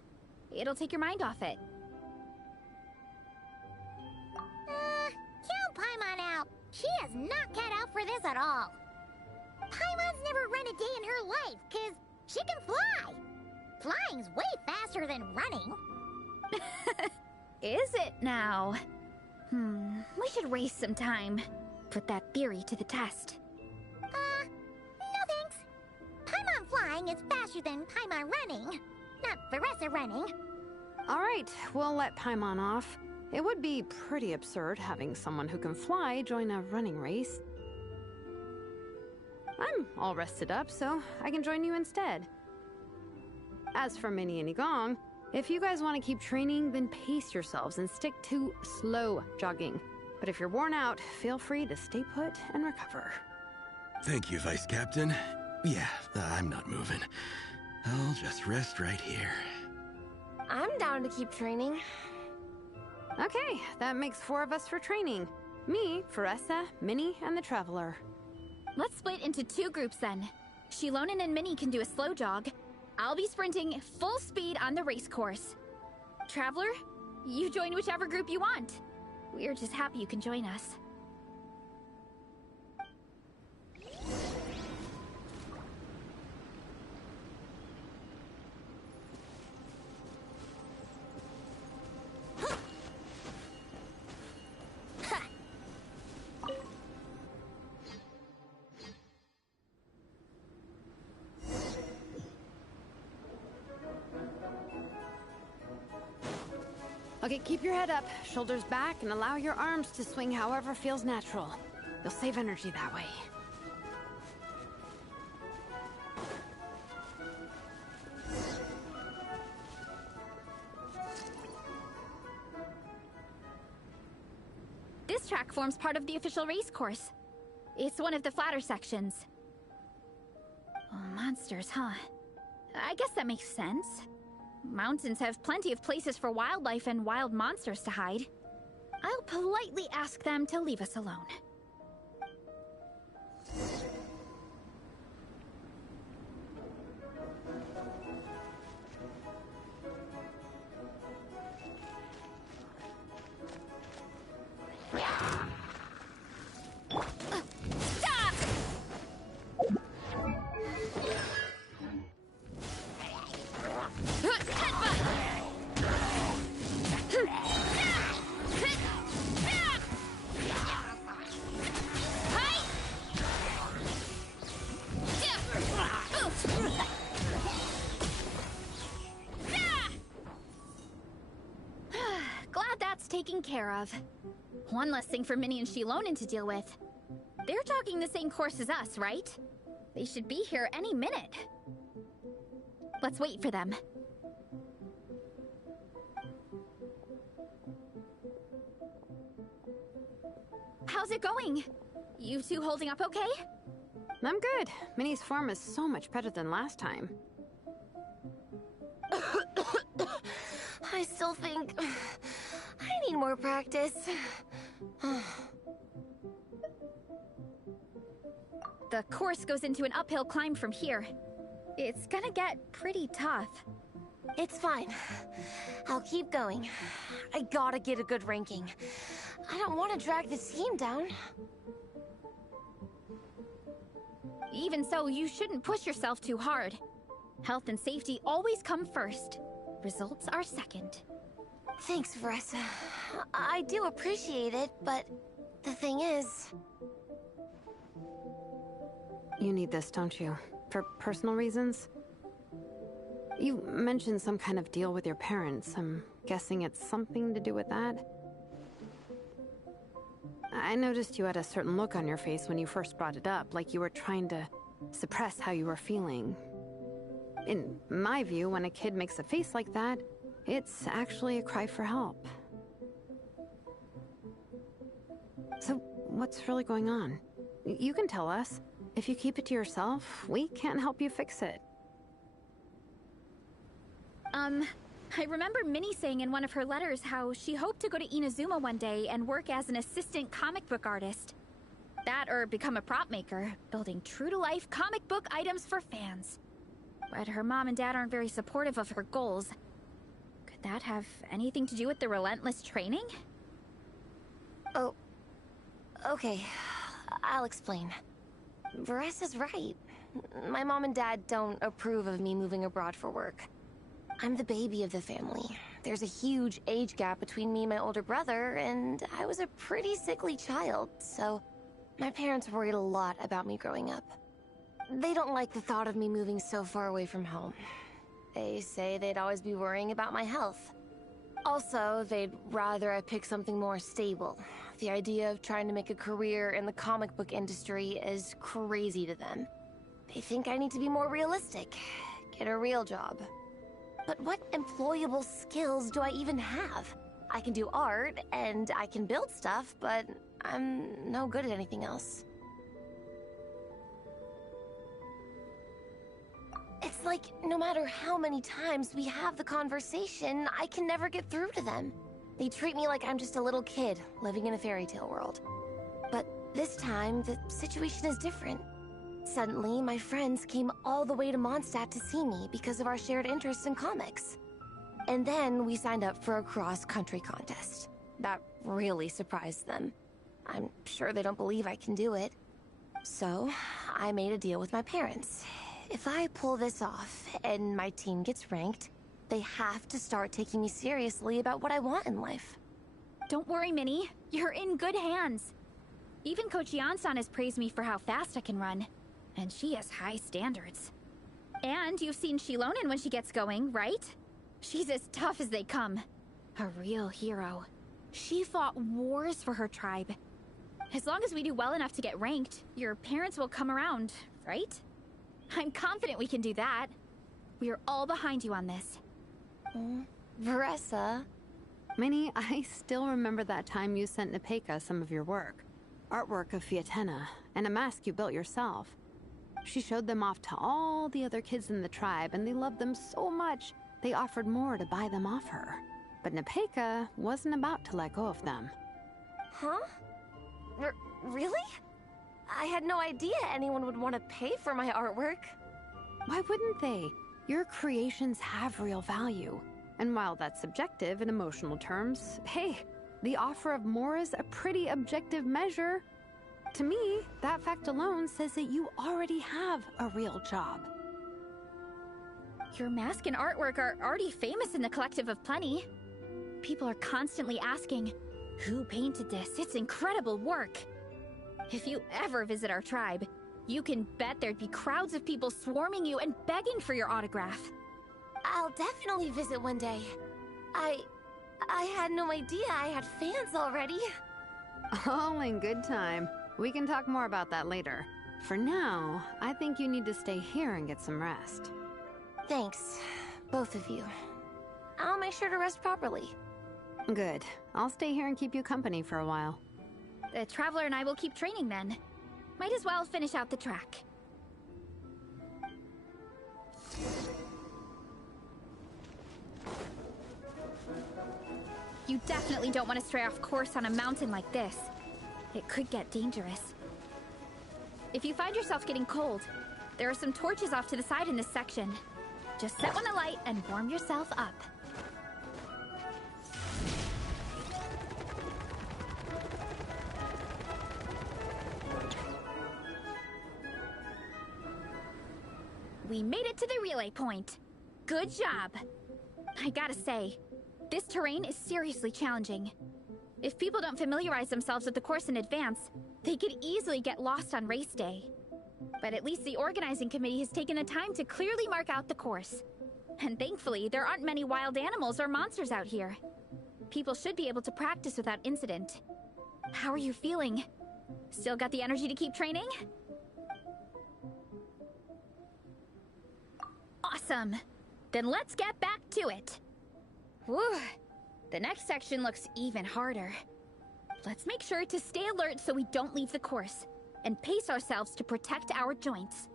It'll take your mind off it. Count Paimon out. She is not cut out for this at all. Paimon's never run a day in her life, 'cause she can fly. Flying's way faster than running. Is it now? We should race sometime. Put that theory to the test. No thanks. Paimon flying is faster than Paimon running. Not Veressa running. Alright, we'll let Paimon off. It would be pretty absurd having someone who can fly join a running race. I'm all rested up, so I can join you instead. As for Minnie and Igong, if you guys want to keep training, then pace yourselves and stick to slow jogging. But if you're worn out, feel free to stay put and recover. Thank you, Vice Captain. Yeah, I'm not moving. I'll just rest right here. I'm down to keep training. Okay, that makes 4 of us for training. Me, Veressa, Minnie, and the Traveler. Let's split into 2 groups then. Shilonen and Minnie can do a slow jog. I'll be sprinting full speed on the race course. Traveler, you join whichever group you want. We're just happy you can join us. Okay, keep your head up, shoulders back, and allow your arms to swing however feels natural. You'll save energy that way. This track forms part of the official race course. It's one of the flatter sections. Oh, monsters, huh? I guess that makes sense. Mountains have plenty of places for wildlife and wild monsters to hide. I'll politely ask them to leave us alone. Stop! care of. One less thing for Minnie and Shilonen to deal with. They're talking the same course as us, right? They should be here any minute. Let's wait for them. How's it going? You two holding up okay? I'm good. Minnie's form is so much better than last time. I still think I need more practice. The course goes into an uphill climb from here. It's gonna get pretty tough. It's fine. I'll keep going. I gotta get a good ranking. I don't want to drag this team down. Even so, you shouldn't push yourself too hard. Health and safety always come first. Results are second. Thanks, Veressa. I do appreciate it, but the thing is... You need this, don't you? For personal reasons? You mentioned some kind of deal with your parents. I'm guessing it's something to do with that? I noticed you had a certain look on your face when you first brought it up, like you were trying to suppress how you were feeling. In my view, when a kid makes a face like that, it's actually a cry for help. So, what's really going on? You can tell us. If you keep it to yourself, we can't help you fix it. I remember Minnie saying in one of her letters how she hoped to go to Inazuma one day and work as an assistant comic book artist. That or become a prop maker, building true-to-life comic book items for fans. But her mom and dad aren't very supportive of her goals. Could that have anything to do with the relentless training? Oh, okay. I'll explain. Veressa's right. My mom and dad don't approve of me moving abroad for work. I'm the baby of the family. There's a huge age gap between me and my older brother, and I was a pretty sickly child, so my parents worried a lot about me growing up. They don't like the thought of me moving so far away from home. They say they'd always be worrying about my health. Also, they'd rather I pick something more stable. The idea of trying to make a career in the comic book industry is crazy to them. They think I need to be more realistic, get a real job. But what employable skills do I even have? I can do art, and I can build stuff, but I'm no good at anything else. It's like, no matter how many times we have the conversation, I can never get through to them. They treat me like I'm just a little kid living in a fairy tale world. But this time, the situation is different. Suddenly, my friends came all the way to Mondstadt to see me because of our shared interests in comics. And then we signed up for a cross-country contest. That really surprised them. I'm sure they don't believe I can do it. So, I made a deal with my parents. If I pull this off and my team gets ranked, they have to start taking me seriously about what I want in life. Don't worry, Minnie. You're in good hands. Even Coach Yan-san has praised me for how fast I can run. And she has high standards. And you've seen Shilonen when she gets going, right? She's as tough as they come. A real hero. She fought wars for her tribe. As long as we do well enough to get ranked, your parents will come around, right? I'm confident we can do that. We are all behind you on this. Veressa? Minnie, I still remember that time you sent Nepeka some of your work. Artwork of Fiatenna, and a mask you built yourself. She showed them off to all the other kids in the tribe, and they loved them so much, they offered more to buy them off her. But Nepeka wasn't about to let go of them. Huh? Really? I had no idea anyone would want to pay for my artwork. Why wouldn't they? Your creations have real value. And while that's subjective in emotional terms, hey, the offer of more is a pretty objective measure. To me, that fact alone says that you already have a real job. Your mask and artwork are already famous in the Collective of Plenty. People are constantly asking, who painted this? It's incredible work. If you ever visit our tribe, you can bet there'd be crowds of people swarming you and begging for your autograph. I'll definitely visit one day. I had no idea I had fans already. All in good time. We can talk more about that later. For now, I think you need to stay here and get some rest. Thanks, both of you. I'll make sure to rest properly. Good. I'll stay here and keep you company for a while. The Traveler and I will keep training then. Might as well finish out the track. You definitely don't want to stray off course on a mountain like this. It could get dangerous. If you find yourself getting cold, there are some torches off to the side in this section. Just set one alight and warm yourself up. We made it to the relay point. Good job. I gotta say, this terrain is seriously challenging. If people don't familiarize themselves with the course in advance, they could easily get lost on race day. But at least the organizing committee has taken the time to clearly mark out the course. And thankfully, there aren't many wild animals or monsters out here. People should be able to practice without incident. How are you feeling? Still got the energy to keep training? Awesome! Then let's get back to it! Whew! The next section looks even harder. Let's make sure to stay alert so we don't leave the course, and pace ourselves to protect our joints.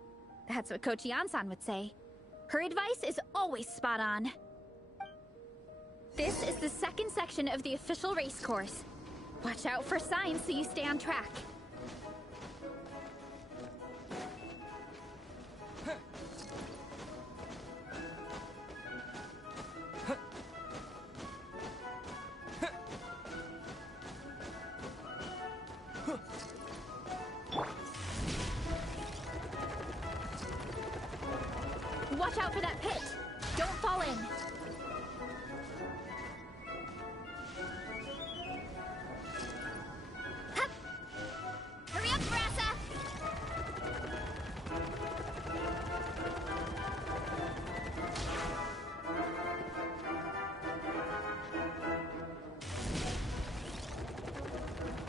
That's what Coach Yan-san would say. Her advice is always spot on. This is the second section of the official race course. Watch out for signs so you stay on track. Watch out for that pit! Don't fall in! Hup! Hurry up, Brassa!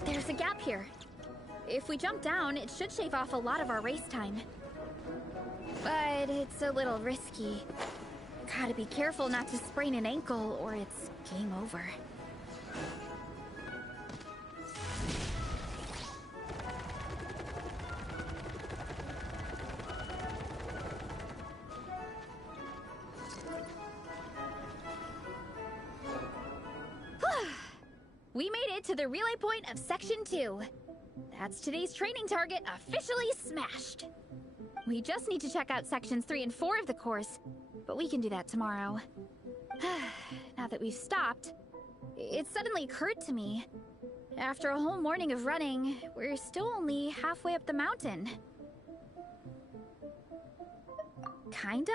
There's a gap here. If we jump down, it should shave off a lot of our race time. But it's a little risky. Gotta be careful not to sprain an ankle or it's game over. We made it to the relay point of Section 2. That's today's training target officially smashed. We just need to check out Sections 3 and 4 of the course, but we can do that tomorrow. Now that we've stopped, it suddenly occurred to me. After a whole morning of running, we're still only halfway up the mountain. Kinda?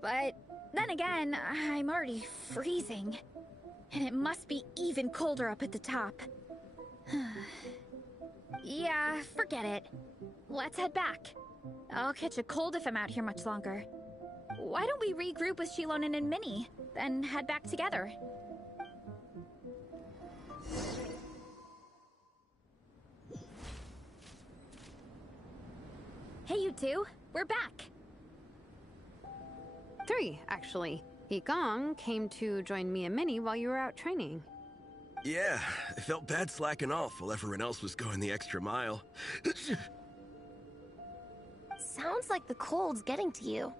But then again, I'm already freezing. And it must be even colder up at the top. Yeah, forget it. Let's head back. I'll catch a cold if I'm out here much longer. Why don't we regroup with Shilonen and Minnie, then head back together? Hey, you two. We're back. 3, actually. Igong came to join me and Minnie while you were out training. Yeah, I felt bad slacking off while everyone else was going the extra mile. Sounds like the cold's getting to you.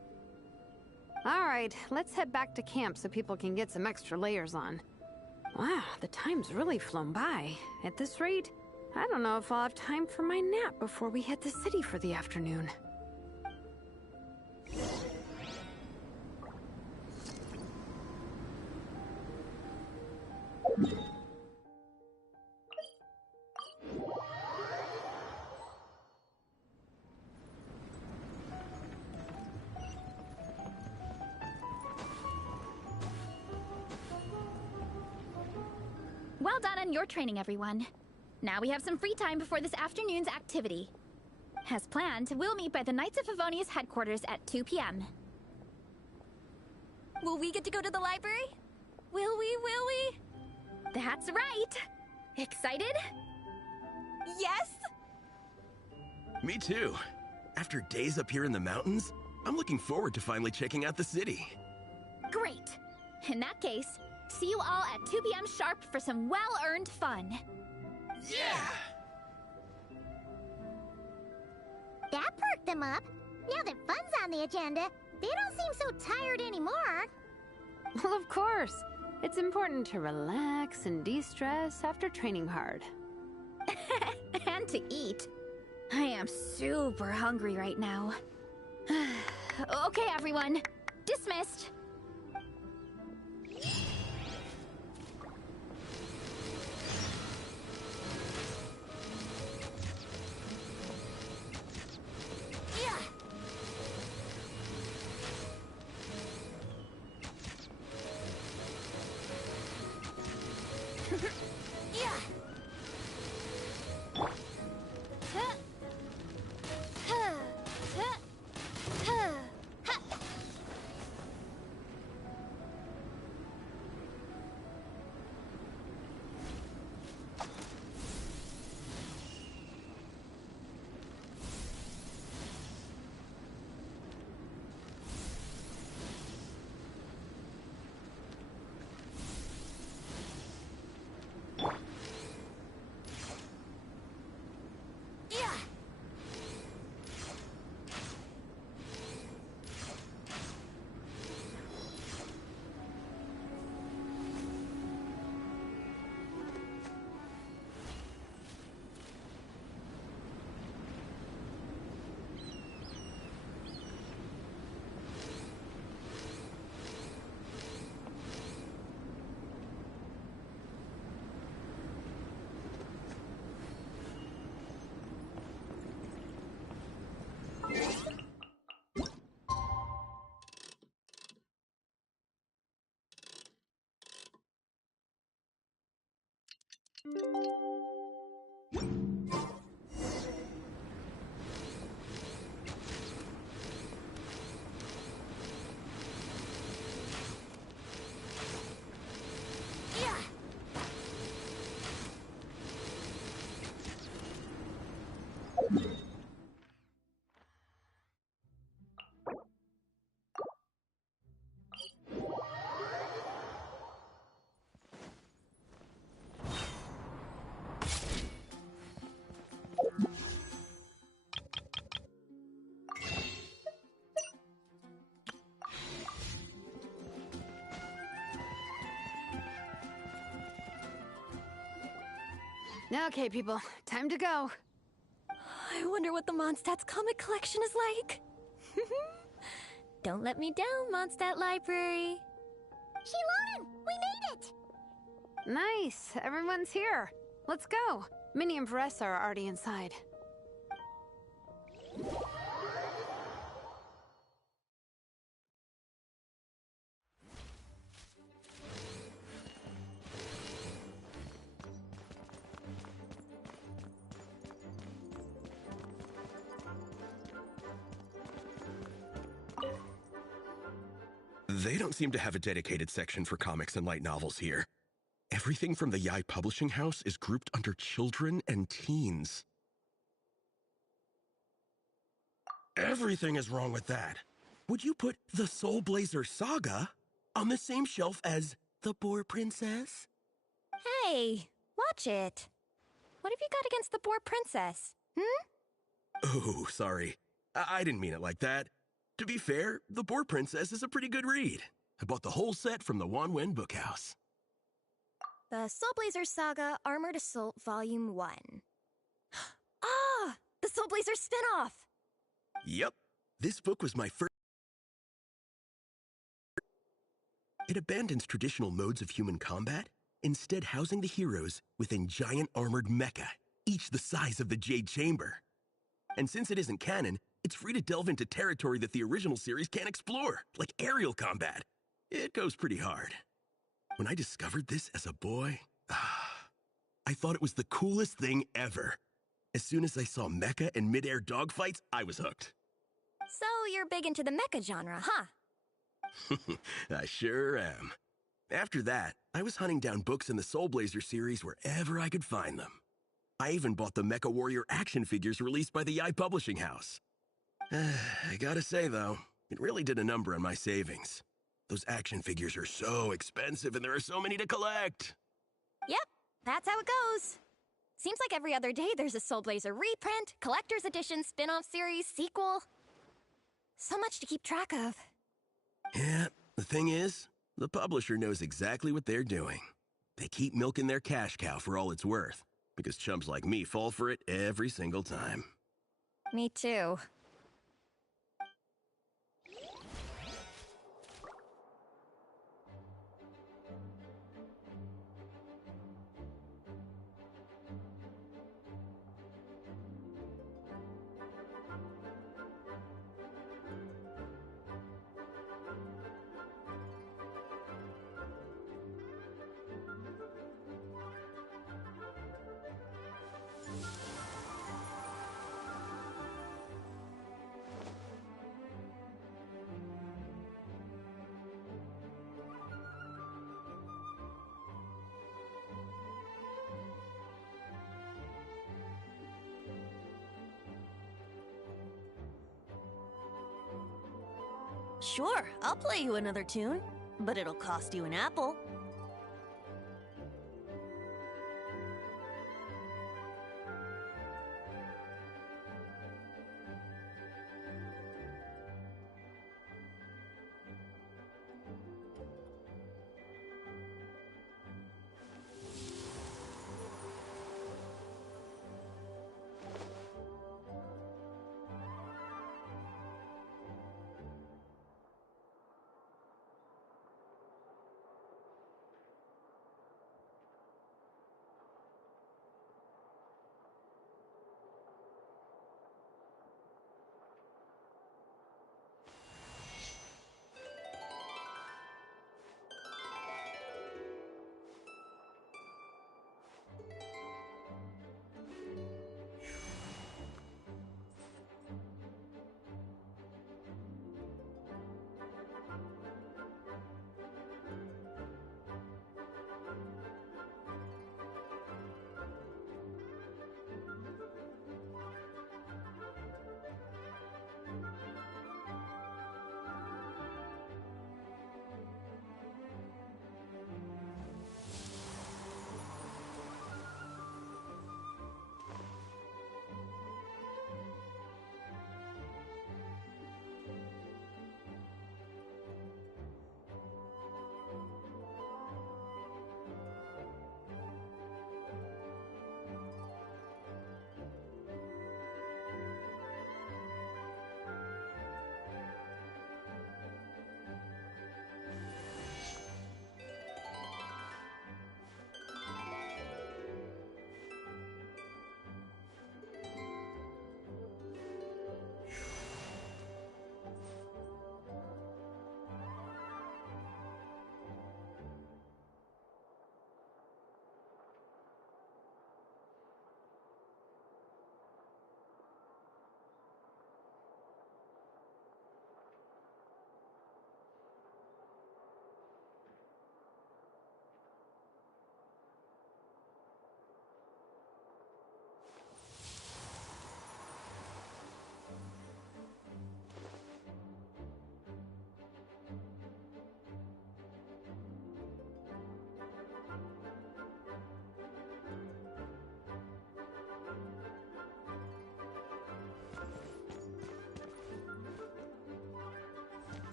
Alright, let's head back to camp so people can get some extra layers on. Wow, the time's really flown by. At this rate, I don't know if I'll have time for my nap before we hit the city for the afternoon. Well done on your training, everyone. Now we have some free time before this afternoon's activity. As planned, we'll meet by the Knights of Favonia's headquarters at 2 p.m. Will we get to go to the library? Will we, will we? That's right! Excited? Yes? Me too. After days up here in the mountains, I'm looking forward to finally checking out the city. Great! In that case, see you all at 2 p.m. sharp for some well-earned fun. Yeah! That perked them up. Now that fun's on the agenda, they don't seem so tired anymore. Well, of course. It's important to relax and de-stress after training hard. And to eat. I am super hungry right now. Okay, everyone. Dismissed. Okay, people. Time to go. I wonder what the Mondstadt's comic collection is like. Don't let me down, Mondstadt Library. Shilonen, we made it! Nice. Everyone's here. Let's go. Minnie and Varessa are already inside. They don't seem to have a dedicated section for comics and light novels here. Everything from the Yai Publishing House is grouped under children and teens. Everything is wrong with that. Would you put the Soulblazers Saga on the same shelf as the Boar Princess? Hey, watch it. What have you got against the Boar Princess? Oh, sorry. I didn't mean it like that. To be fair, The Boar Princess is a pretty good read. I bought the whole set from the Wanwen Bookhouse. The Soulblazers Saga Armored Assault Volume 1. Ah! The Soulblazers spin-off! Yep. This book was my first. It abandons traditional modes of human combat, instead housing the heroes within giant armored mecha, each the size of the Jade Chamber. And since it isn't canon, it's free to delve into territory that the original series can't explore, like aerial combat. It goes pretty hard. When I discovered this as a boy, I thought it was the coolest thing ever. As soon as I saw mecha and mid-air dogfights, I was hooked. So you're big into the mecha genre, huh? I sure am. After that, I was hunting down books in the Soulblazer series wherever I could find them. I even bought the Mecha Warrior action figures released by the Publishing House. I gotta say, though, it really did a number on my savings. Those action figures are so expensive and there are so many to collect. Yep, that's how it goes. Seems like every other day there's a Soulblazer reprint, collector's edition, spin-off series, sequel. So much to keep track of. Yeah, the thing is, the publisher knows exactly what they're doing. They keep milking their cash cow for all it's worth, because chumps like me fall for it every single time. Me too. Sure, I'll play you another tune, but it'll cost you an apple.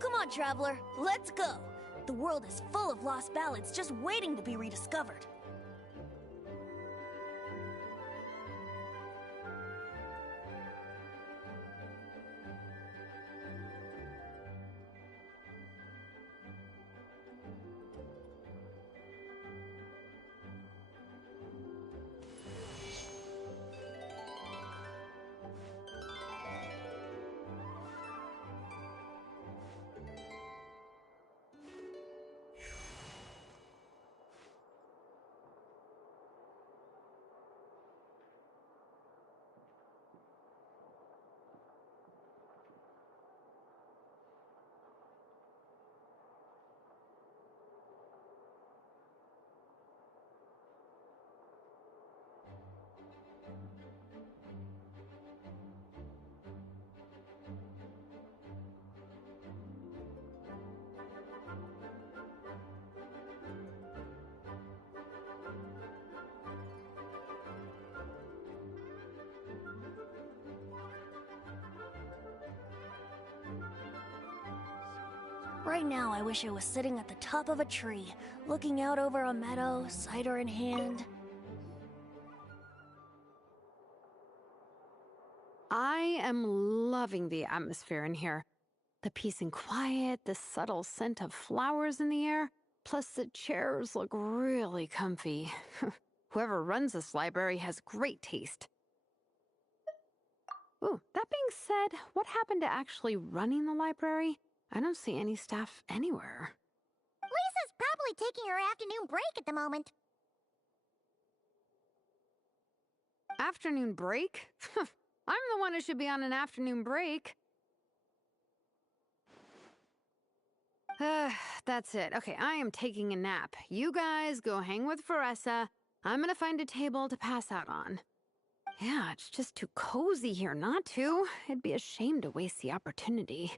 Come on, Traveler, let's go! The world is full of lost ballads just waiting to be rediscovered. Right now, I wish I was sitting at the top of a tree, looking out over a meadow, cider in hand. I am loving the atmosphere in here. The peace and quiet, the subtle scent of flowers in the air, plus the chairs look really comfy. Whoever runs this library has great taste. Ooh, that being said, what happened to actually running the library? I don't see any staff anywhere. Lisa's probably taking her afternoon break at the moment. Afternoon break? I'm the one who should be on an afternoon break. That's it. Okay, I am taking a nap. You guys go hang with Faressa. I'm gonna find a table to pass out on. Yeah, it's just too cozy here not to. It'd be a shame to waste the opportunity.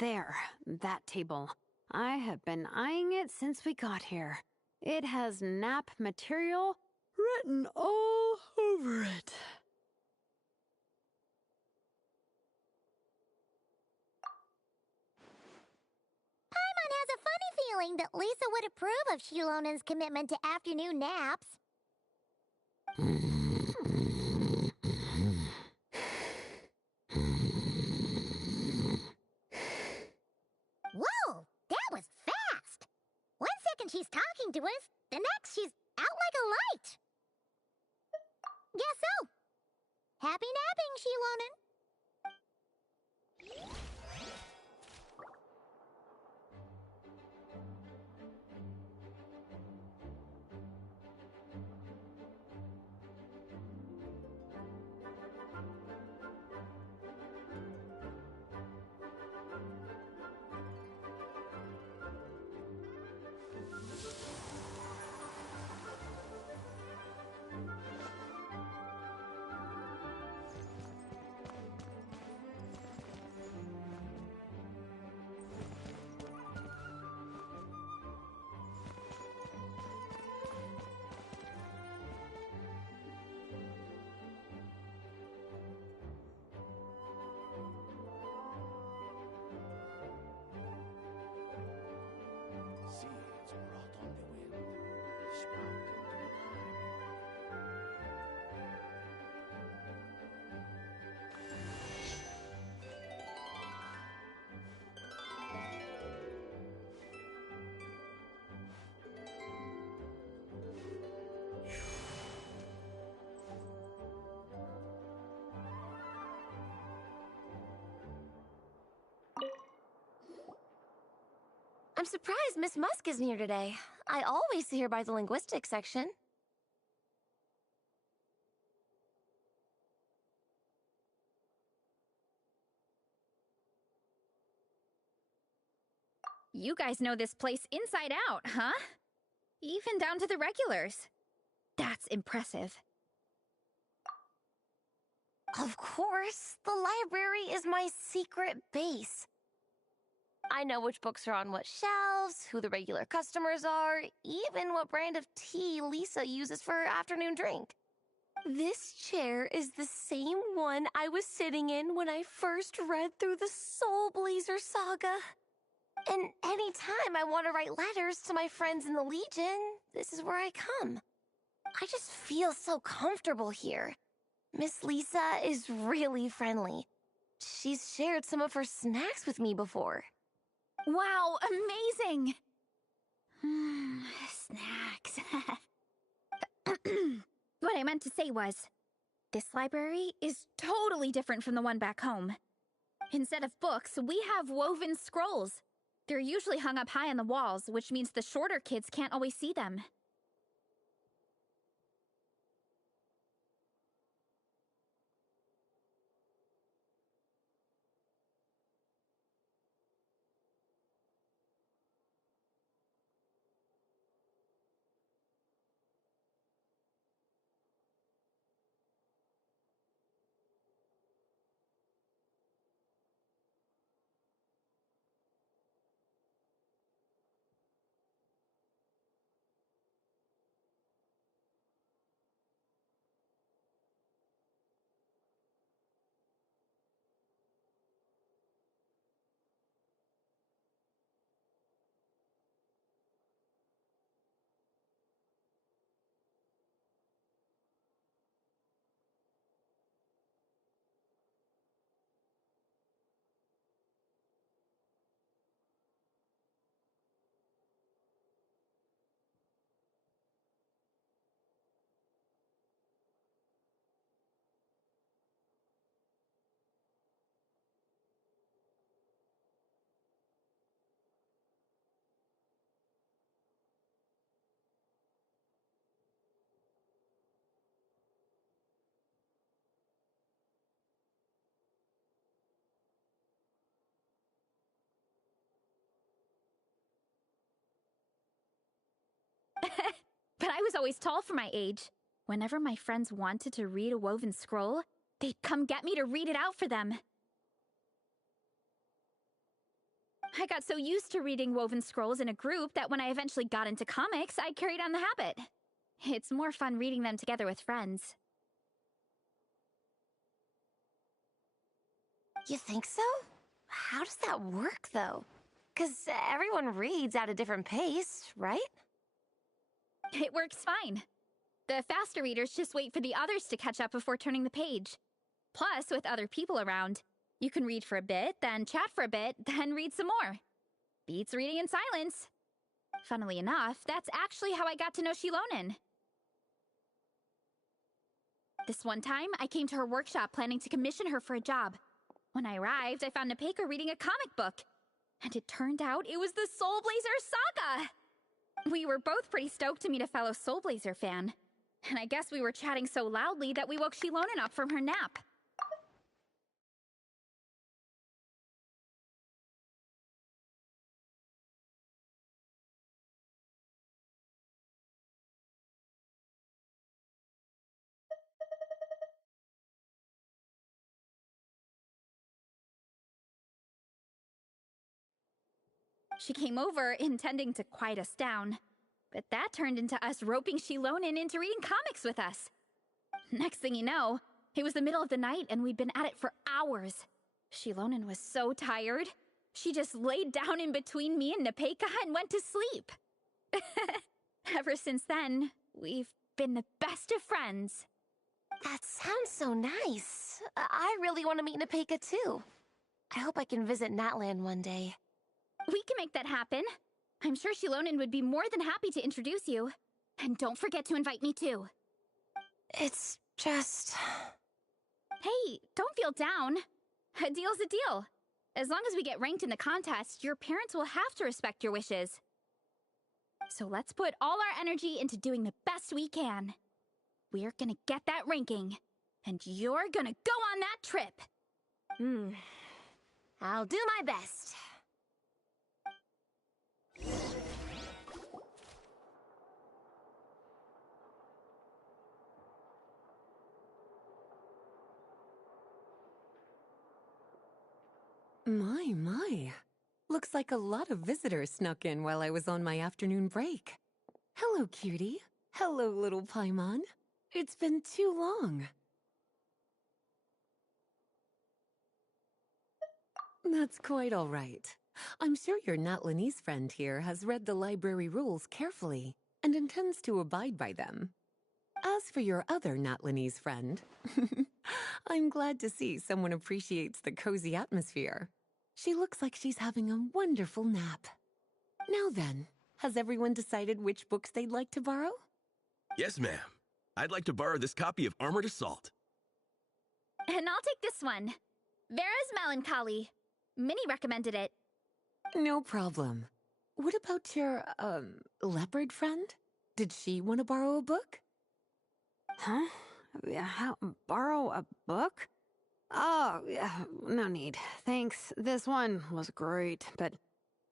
There, that table. I have been eyeing it since we got here. It has nap material written all over it. Paimon has a funny feeling that Lisa would approve of Shilonen's commitment to afternoon naps. Whoa, that was fast! 1 second she's talking to us, the next she's out like a light. Guess so. Happy napping, Shilonen. I'm surprised Miss Musk isn't here today. I always see her by the linguistics section. You guys know this place inside out, huh? Even down to the regulars. That's impressive. Of course, the library is my secret base. I know which books are on what shelves, who the regular customers are, even what brand of tea Lisa uses for her afternoon drink. This chair is the same one I was sitting in when I first read through the Soulblazer saga. And anytime I want to write letters to my friends in the Legion, this is where I come. I just feel so comfortable here. Miss Lisa is really friendly. She's shared some of her snacks with me before. Wow, amazing! Snacks. What I meant to say was, this library is totally different from the one back home. Instead of books, we have woven scrolls. They're usually hung up high on the walls, which means the shorter kids can't always see them. But I was always tall for my age. Whenever my friends wanted to read a woven scroll, they'd come get me to read it out for them. I got so used to reading woven scrolls in a group that when I eventually got into comics, I carried on the habit. It's more fun reading them together with friends. You think so? How does that work, though? 'Cause everyone reads at a different pace, right? It works fine. The faster readers just wait for the others to catch up before turning the page. Plus, with other people around, you can read for a bit, then chat for a bit, then read some more. Beats reading in silence. Funnily enough, that's actually how I got to know Shilonen. This one time, I came to her workshop planning to commission her for a job. When I arrived, I found Nepeka reading a comic book. And it turned out it was the Soulblazers saga! We were both pretty stoked to meet a fellow Soulblazer fan. And I guess we were chatting so loudly that we woke Shilonen up from her nap. She came over intending to quiet us down, but that turned into us roping Shilonen into reading comics with us. Next thing you know, it was the middle of the night and we'd been at it for hours. Shilonen was so tired, she just laid down in between me and Nepeka and went to sleep. Ever since then, we've been the best of friends. That sounds so nice. I really want to meet Nepeka too. I hope I can visit Natlan one day. We can make that happen. I'm sure Shilonen would be more than happy to introduce you. And don't forget to invite me too. It's just... Hey, don't feel down. A deal's a deal. As long as we get ranked in the contest, your parents will have to respect your wishes. So let's put all our energy into doing the best we can. We're gonna get that ranking, and you're gonna go on that trip. I'll do my best. My. Looks like a lot of visitors snuck in while I was on my afternoon break. Hello, cutie. Hello, little Paimon. It's been too long. That's quite all right. I'm sure your Natlanese friend here has read the library rules carefully and intends to abide by them. As for your other Natlanese friend, I'm glad to see someone appreciates the cozy atmosphere. She looks like she's having a wonderful nap. Now then, has everyone decided which books they'd like to borrow? Yes, ma'am. I'd like to borrow this copy of Armored Assault. And I'll take this one. Vera's Melancholy. Minnie recommended it. No problem. What about your, leopard friend? Did she want to borrow a book? Huh? Borrow a book? Oh, yeah, no need. Thanks. This one was great, but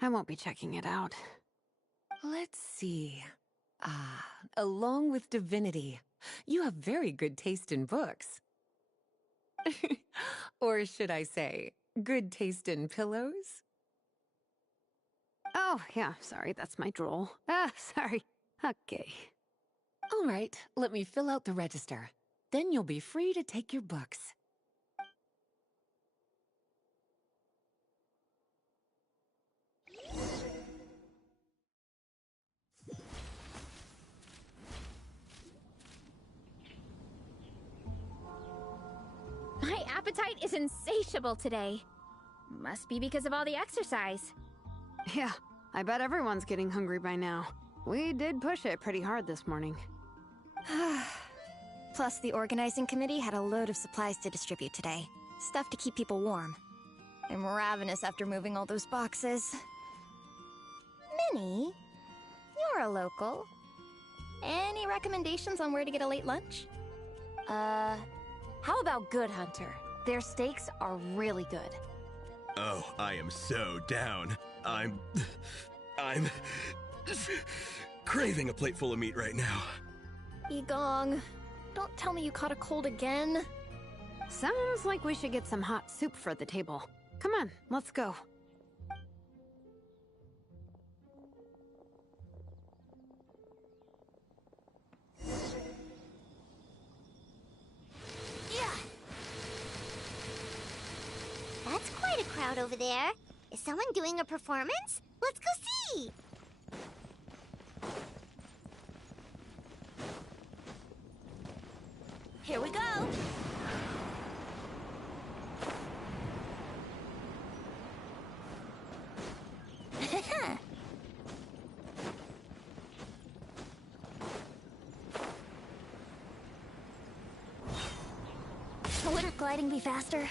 I won't be checking it out. Let's see. Along with Divinity, you have very good taste in books. Or should I say, good taste in pillows? Oh, yeah, sorry, that's my drool. Sorry. Okay. All right, let me fill out the register. Then you'll be free to take your books. My appetite is insatiable today. Must be because of all the exercise. Yeah, I bet everyone's getting hungry by now. We did push it pretty hard this morning. Plus, the organizing committee had a load of supplies to distribute today. Stuff to keep people warm. I'm ravenous after moving all those boxes. Minnie, you're a local. Any recommendations on where to get a late lunch? How about Good Hunter? Their steaks are really good. Oh, I am so down. I'm craving a plate full of meat right now. Igong, don't tell me you caught a cold again. Sounds like we should get some hot soup for the table. Come on, let's go. That's quite a crowd over there. Is someone doing a performance? Let's go see! Here we go! Wouldn't gliding be faster?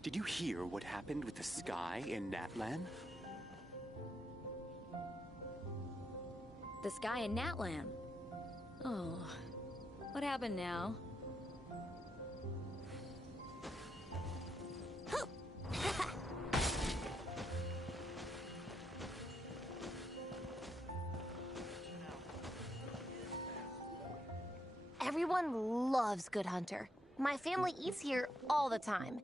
Did you hear what happened with the sky in Natlan? The sky in Natlan. Oh, what happened now? Everyone loves Good Hunter. My family eats here all the time.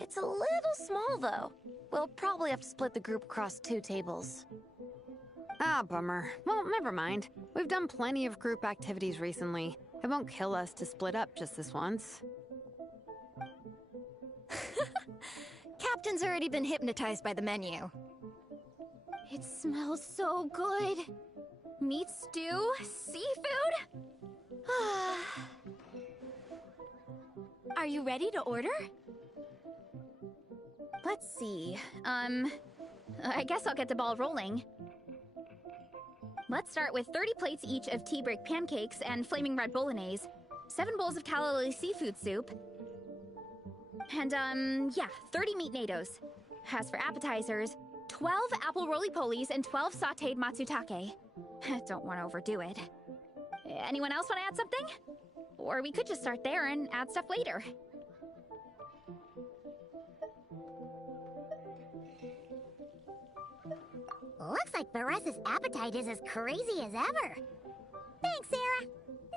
It's a little small, though. We'll probably have to split the group across 2 tables. Ah, bummer. Well, never mind. We've done plenty of group activities recently. It won't kill us to split up just this once. Captain's already been hypnotized by the menu. It smells so good. Meat stew? Seafood? Are you ready to order? Let's see. I guess I'll get the ball rolling. Let's start with 30 plates each of tea break pancakes and flaming red bolognese, 7 bowls of calla seafood soup, and, 30 meat natos. As for appetizers, 12 apple roly-polies and 12 sauteed matsutake. Don't want to overdo it. Anyone else want to add something? Or we could just start there and add stuff later. Looks like Beresa's appetite is as crazy as ever. Thanks, Sarah.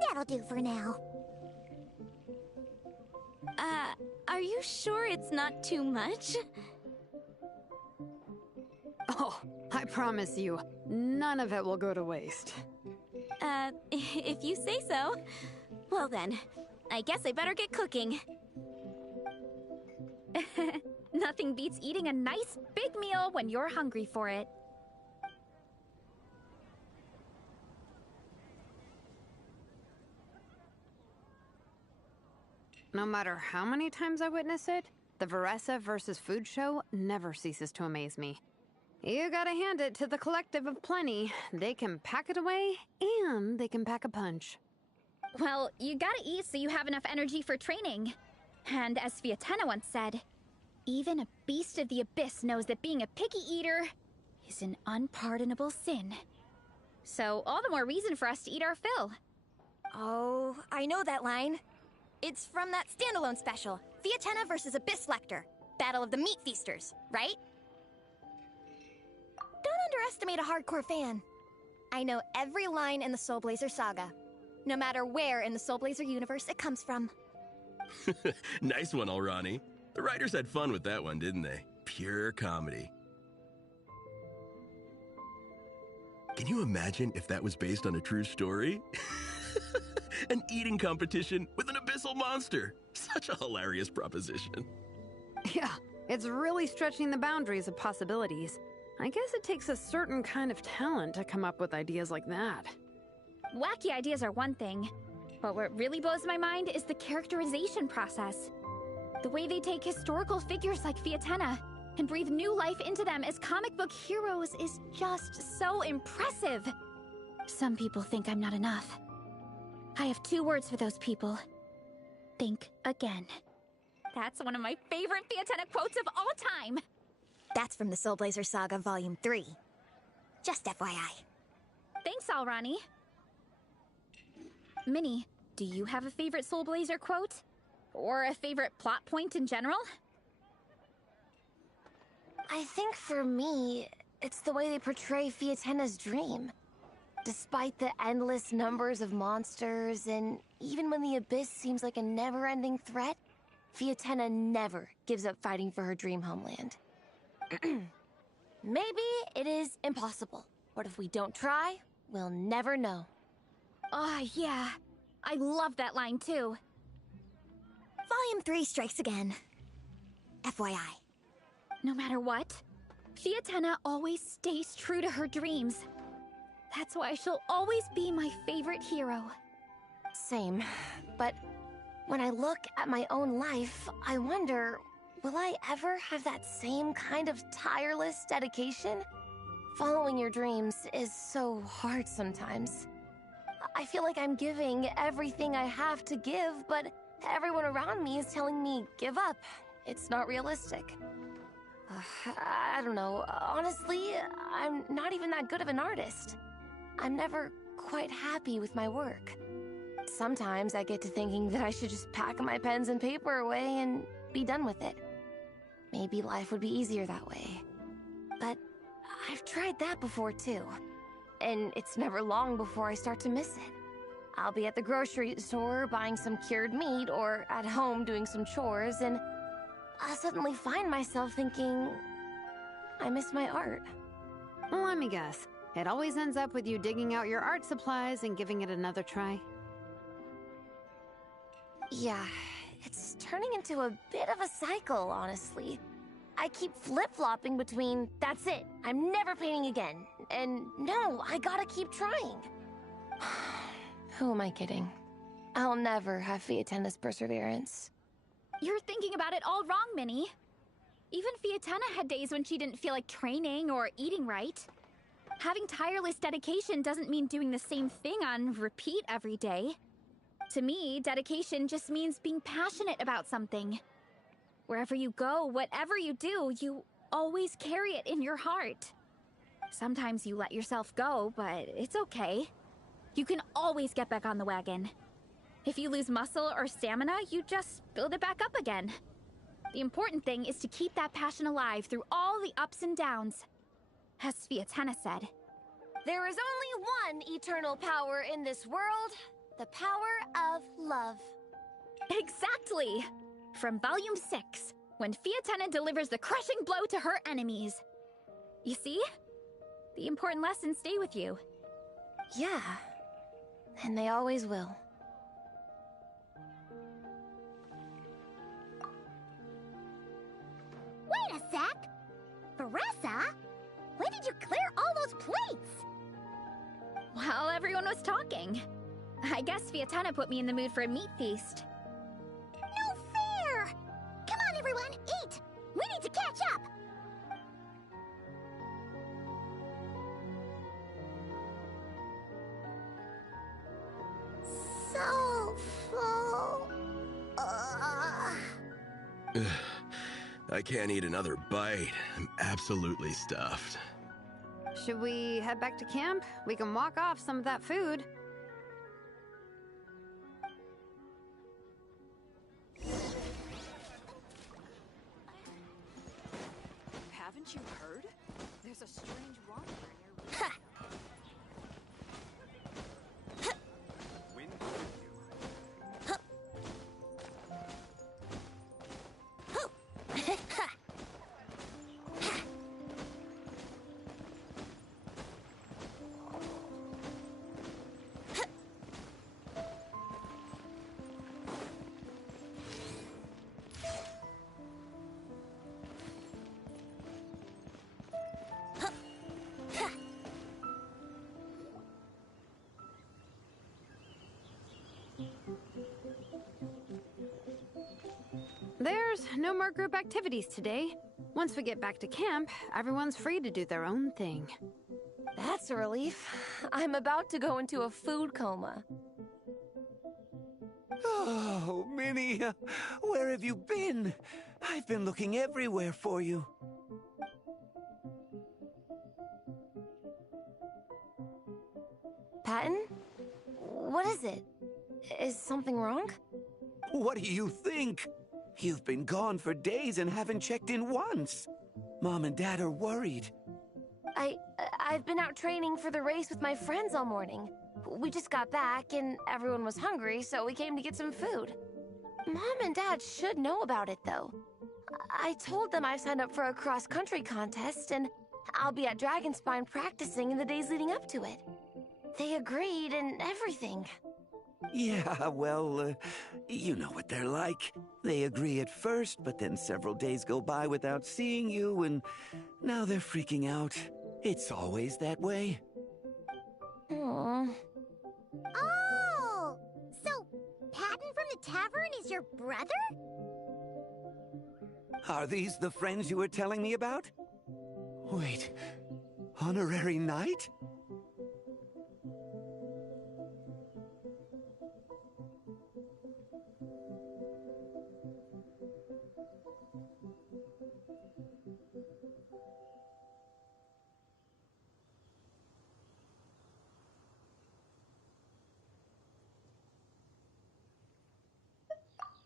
That'll do for now. Are you sure it's not too much? Oh, I promise you, none of it will go to waste. If you say so. Well then, I guess I better get cooking. Nothing beats eating a nice big meal when you're hungry for it. No matter how many times I witness it, the Veresa versus Food show never ceases to amaze me. You gotta hand it to the collective of plenty. They can pack it away, and they can pack a punch. Well, you gotta eat so you have enough energy for training. And as Fiatena once said, even a beast of the abyss knows that being a picky eater is an unpardonable sin. So all the more reason for us to eat our fill. Oh, I know that line. It's from that standalone special, Fiatena versus Abyss Lecter, Battle of the Meat Feasters, right? Don't underestimate a hardcore fan. I know every line in the Soulblazer saga, no matter where in the Soulblazer universe it comes from. Nice one, Alrani. The writers had fun with that one, didn't they? Pure comedy. Can you imagine if that was based on a true story? An eating competition with an abyssal monster. Such a hilarious proposition. Yeah, it's really stretching the boundaries of possibilities. I guess it takes a certain kind of talent to come up with ideas like that. Wacky ideas are one thing, but what really blows my mind is the characterization process. The way they take historical figures like Fiatena and breathe new life into them as comic book heroes is just so impressive. Some people think I'm not enough. I have 2 words for those people. Think again. That's one of my favorite Fiatena quotes of all time. That's from the Soulblazer Saga Volume 3. Just FYI. Thanks, Alrani. Minnie, do you have a favorite Soulblazer quote? Or a favorite plot point in general? I think for me, it's the way they portray Fiatena's dream. Despite the endless numbers of monsters, and even when the Abyss seems like a never-ending threat, Fiatena never gives up fighting for her dream homeland. Maybe it is impossible, but if we don't try, we'll never know. Yeah. I love that line too. Volume 3 strikes again. FYI. No matter what, Fiatena always stays true to her dreams. That's why she'll always be my favorite hero. Same. But when I look at my own life, I wonder, will I ever have that same kind of tireless dedication? Following your dreams is so hard sometimes. I feel like I'm giving everything I have to give, but everyone around me is telling me, give up. It's not realistic. I don't know. Honestly, I'm not even that good of an artist. I'm never quite happy with my work. Sometimes I get to thinking that I should just pack my pens and paper away and be done with it. Maybe life would be easier that way. But I've tried that before too. And it's never long before I start to miss it. I'll be at the grocery store buying some cured meat or at home doing some chores, and I'll suddenly find myself thinking, I miss my art. Let me guess. It always ends up with you digging out your art supplies and giving it another try. Yeah, it's turning into a bit of a cycle, honestly. I keep flip-flopping between, that's it, I'm never painting again, and no, I gotta keep trying. Who am I kidding? I'll never have Fiatena's perseverance. You're thinking about it all wrong, Minnie. Even Fiatena had days when she didn't feel like training or eating right. Having tireless dedication doesn't mean doing the same thing on repeat every day. To me, dedication just means being passionate about something. Wherever you go, whatever you do, you always carry it in your heart. Sometimes you let yourself go, but it's okay. You can always get back on the wagon. If you lose muscle or stamina, you just build it back up again. The important thing is to keep that passion alive through all the ups and downs. As Fiatena said, there is only one eternal power in this world, the power of love. Exactly! From Volume 6, when Fiatena delivers the crushing blow to her enemies. You see? The important lessons stay with you. Yeah, and they always will. Wait a sec! Veressa? When did you clear all those plates? While everyone was talking. I guess Fiatena put me in the mood for a meat feast. No fair! Come on, everyone, eat! We need to catch up! So full. I can't eat another bite. I'm absolutely stuffed. Should we head back to camp? We can walk off some of that food. Haven't you heard? There's a strange wanderer near. There's no more group activities today. Once we get back to camp, everyone's free to do their own thing. That's a relief. I'm about to go into a food coma. Oh, Minnie, where have you been? I've been looking everywhere for you. Patton? What is it? Is something wrong? What do you think? You've been gone for days and haven't checked in once. Mom and Dad are worried. I've been out training for the race with my friends all morning. We just got back and everyone was hungry, so we came to get some food. Mom and Dad should know about it, though. I told them I signed up for a cross-country contest and I'll be at Dragonspine practicing in the days leading up to it. They agreed and everything. Yeah, well, you know what they're like. They agree at first, but then several days go by without seeing you, and now they're freaking out. It's always that way. Aww. Oh! So, Patton from the tavern is your brother? Are these the friends you were telling me about? Wait, honorary knight?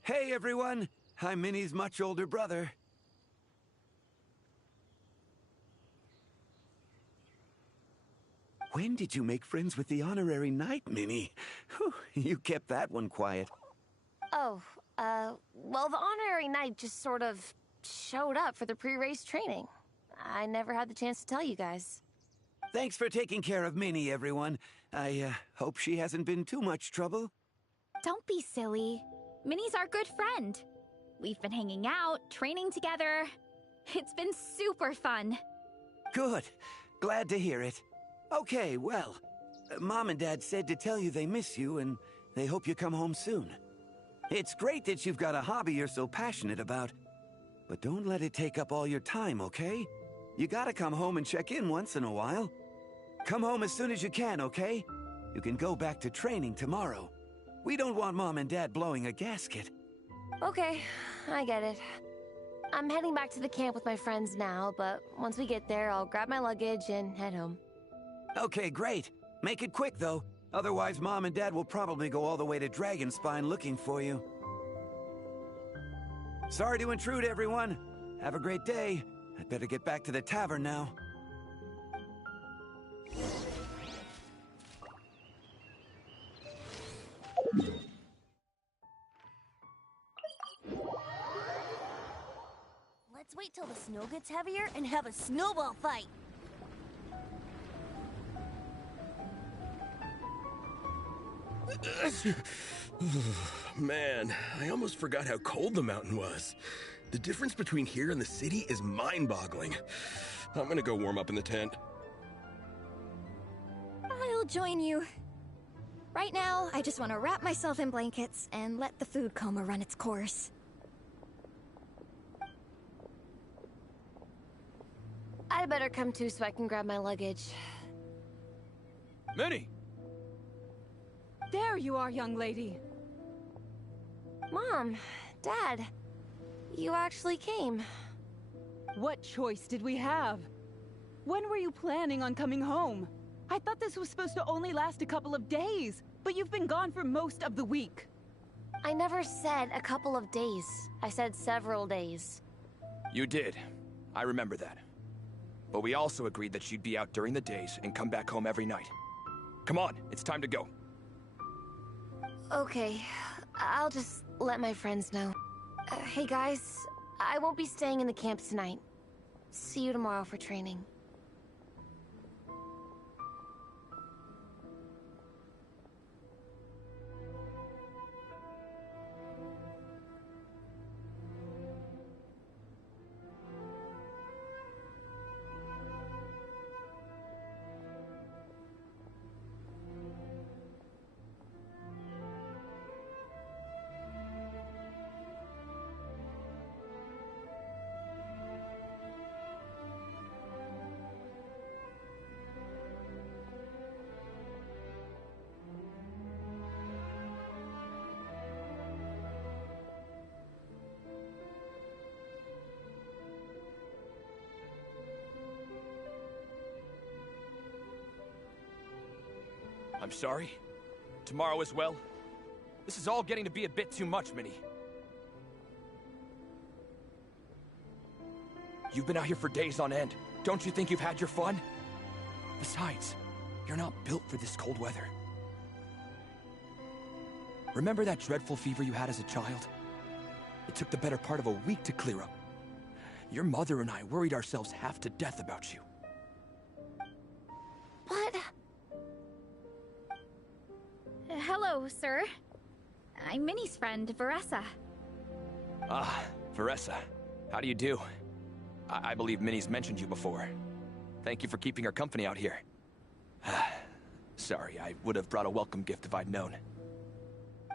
Hey, everyone! I'm Minnie's much older brother. When did you make friends with the honorary knight, Minnie? Whew, you kept that one quiet. Oh, well, the honorary knight just sort of showed up for the pre-race training. I never had the chance to tell you guys. Thanks for taking care of Minnie, everyone. I hope she hasn't been too much trouble. Don't be silly. Minnie's our good friend. We've been hanging out, training together. It's been super fun. Good. Glad to hear it. Okay, well, Mom and Dad said to tell you they miss you and they hope you come home soon. It's great that you've got a hobby you're so passionate about, but don't let it take up all your time, okay? You gotta come home and check in once in a while. Come home as soon as you can, okay? You can go back to training tomorrow. We don't want Mom and Dad blowing a gasket. Okay, I get it. I'm heading back to the camp with my friends now, but once we get there, I'll grab my luggage and head home. Okay, great. Make it quick, though. Otherwise, Mom and Dad will probably go all the way to Dragonspine looking for you. Sorry to intrude, everyone. Have a great day. I'd better get back to the tavern now. Let's wait till the snow gets heavier and have a snowball fight. Man, I almost forgot how cold the mountain was. The difference between here and the city is mind-boggling. I'm gonna go warm up in the tent. I'll join you. Right now, I just want to wrap myself in blankets and let the food coma run its course. I better come too so I can grab my luggage. Minnie! There you are, young lady. Mom, Dad, you actually came. What choice did we have? When were you planning on coming home? I thought this was supposed to only last a couple of days, but you've been gone for most of the week. I never said a couple of days. I said several days. You did. I remember that. But we also agreed that you'd be out during the days and come back home every night. Come on, it's time to go. Okay, I'll just let my friends know. Hey guys, I won't be staying in the camp tonight. See you tomorrow for training. I'm sorry. Tomorrow as well. This is all getting to be a bit too much, Minnie. You've been out here for days on end. Don't you think you've had your fun? Besides, you're not built for this cold weather. Remember that dreadful fever you had as a child? It took the better part of a week to clear up. Your mother and I worried ourselves half to death about you. What? Hello, sir. I'm Minnie's friend, Veressa. Ah, Veressa. How do you do? I believe Minnie's mentioned you before. Thank you for keeping her company out here. Sorry, I would have brought a welcome gift if I'd known.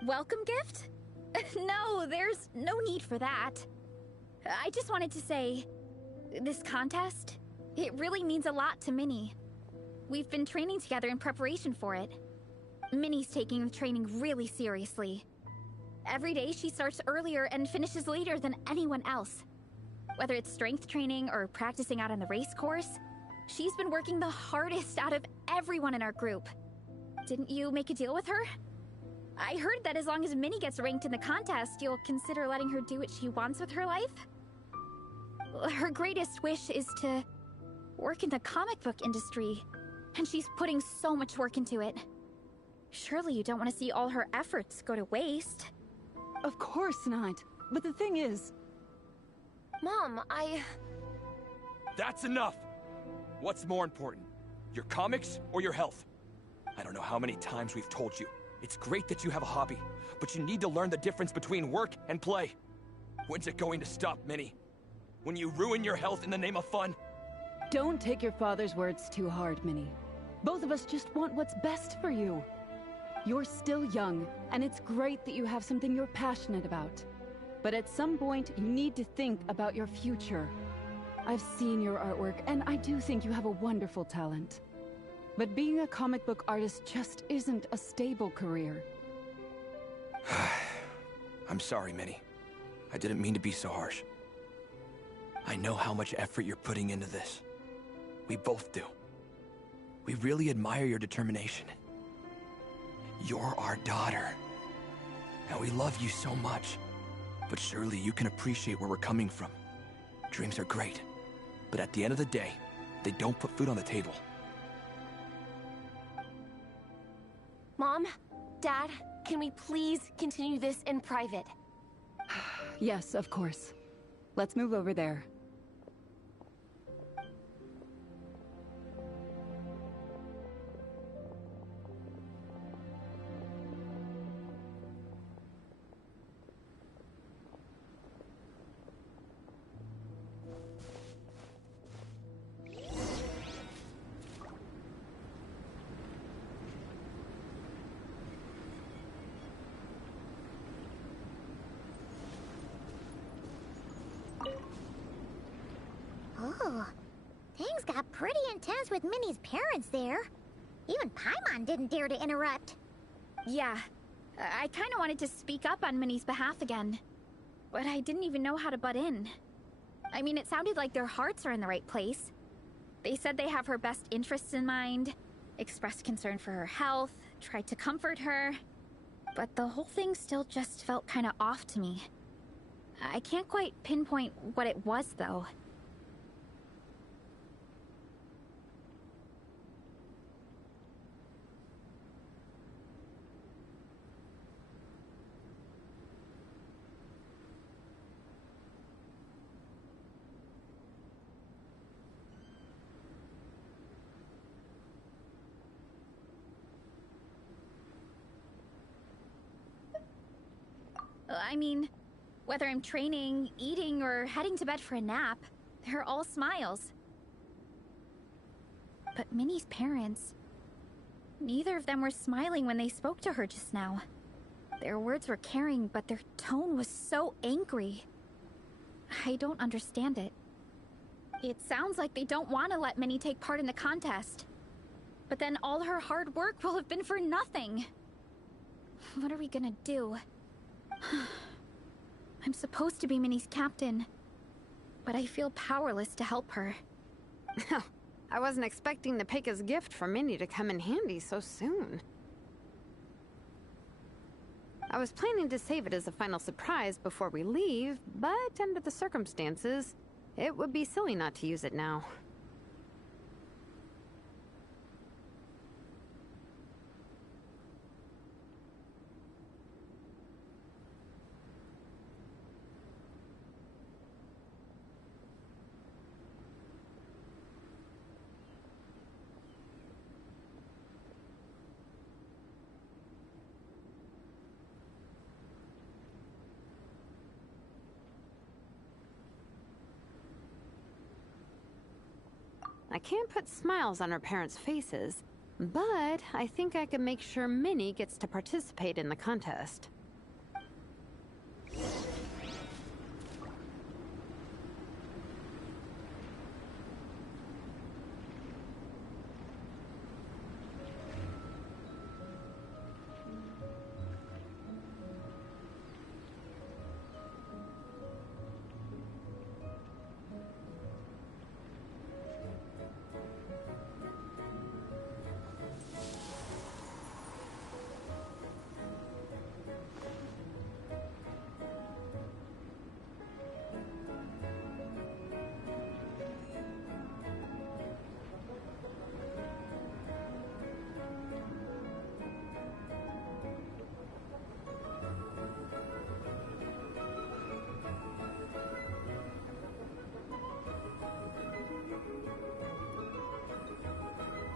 Welcome gift? No, there's no need for that. I just wanted to say, this contest, it really means a lot to Minnie. We've been training together in preparation for it. Minnie's taking the training really seriously. Every day she starts earlier and finishes later than anyone else. Whether it's strength training or practicing out on the race course, she's been working the hardest out of everyone in our group. Didn't you make a deal with her? I heard that as long as Minnie gets ranked in the contest, you'll consider letting her do what she wants with her life? Her greatest wish is to work in the comic book industry, and she's putting so much work into it. Surely you don't want to see all her efforts go to waste. Of course not. But the thing is... Mom, That's enough! What's more important? Your comics or your health? I don't know how many times we've told you. It's great that you have a hobby, but you need to learn the difference between work and play. When's it going to stop, Minnie? when you ruin your health in the name of fun? Don't take your father's words too hard, Minnie. Both of us just want what's best for you. You're still young, and it's great that you have something you're passionate about. But at some point, you need to think about your future. I've seen your artwork, and I do think you have a wonderful talent. But being a comic book artist just isn't a stable career. I'm sorry, Minnie. I didn't mean to be so harsh. I know how much effort you're putting into this. We both do. We really admire your determination. You're our daughter. And we love you so much. But surely you can appreciate where we're coming from. Dreams are great. But at the end of the day, they don't put food on the table. Mom, Dad, can we please continue this in private? Yes, of course. Let's move over there. Oh, things got pretty intense with Minnie's parents there. Even Paimon didn't dare to interrupt. Yeah, I kind of wanted to speak up on Minnie's behalf again. But I didn't even know how to butt in. I mean, it sounded like their hearts are in the right place. They said they have her best interests in mind, expressed concern for her health, tried to comfort her. But the whole thing still just felt kind of off to me. I can't quite pinpoint what it was, though. I mean, whether I'm training, eating, or heading to bed for a nap, they're all smiles. But Minnie's parents... neither of them were smiling when they spoke to her just now. Their words were caring, but their tone was so angry. I don't understand it. It sounds like they don't want to let Minnie take part in the contest. But then all her hard work will have been for nothing. What are we gonna do? I'm supposed to be Minnie's captain, but I feel powerless to help her. I wasn't expecting the Peka's gift for Minnie to come in handy so soon. I was planning to save it as a final surprise before we leave, but under the circumstances, it would be silly not to use it now. I can't put smiles on her parents' faces, but I think I can make sure Minnie gets to participate in the contest.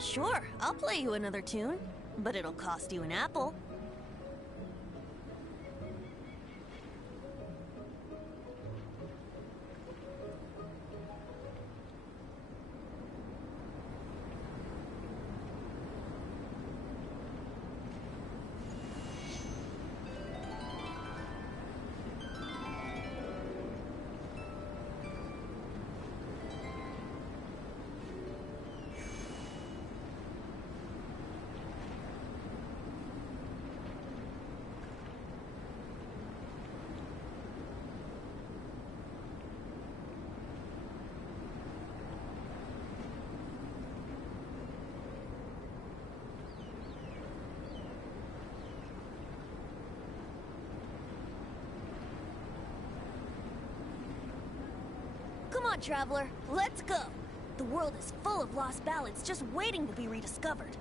Sure, I'll play you another tune, but it'll cost you an apple. on, Traveler. Let's go. The world is full of lost ballads just waiting to be rediscovered.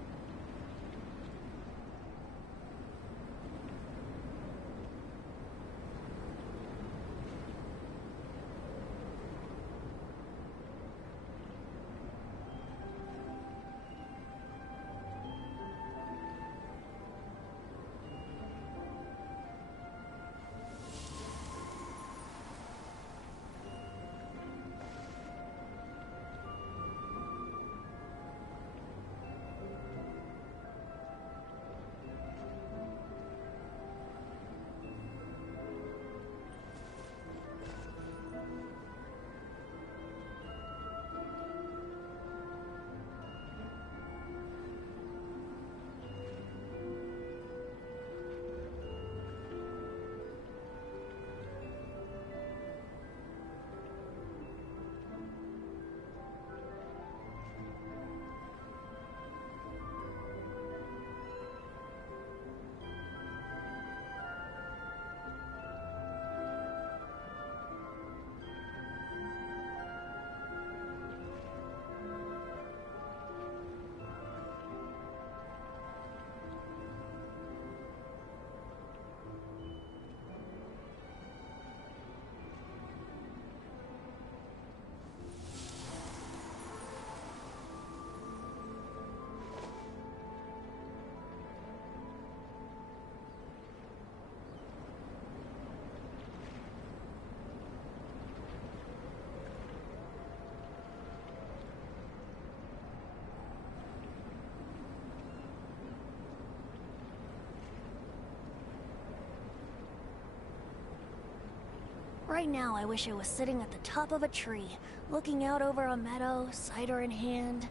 Right now, I wish I was sitting at the top of a tree, looking out over a meadow, cider in hand.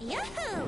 Yahoo!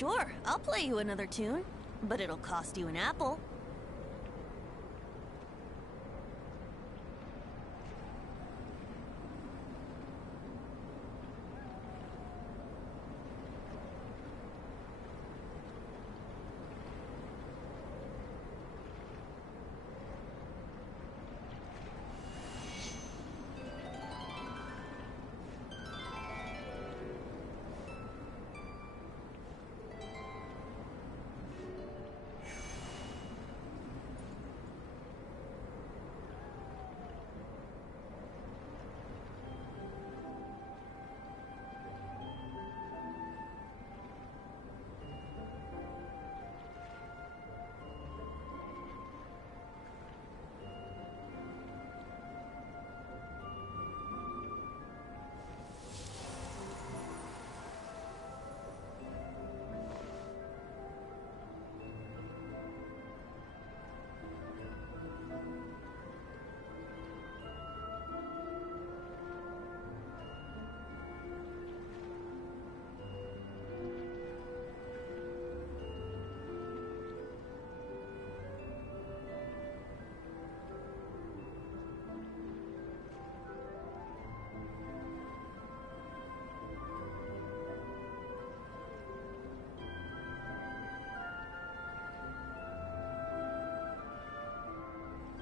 Sure, I'll play you another tune, but it'll cost you an apple.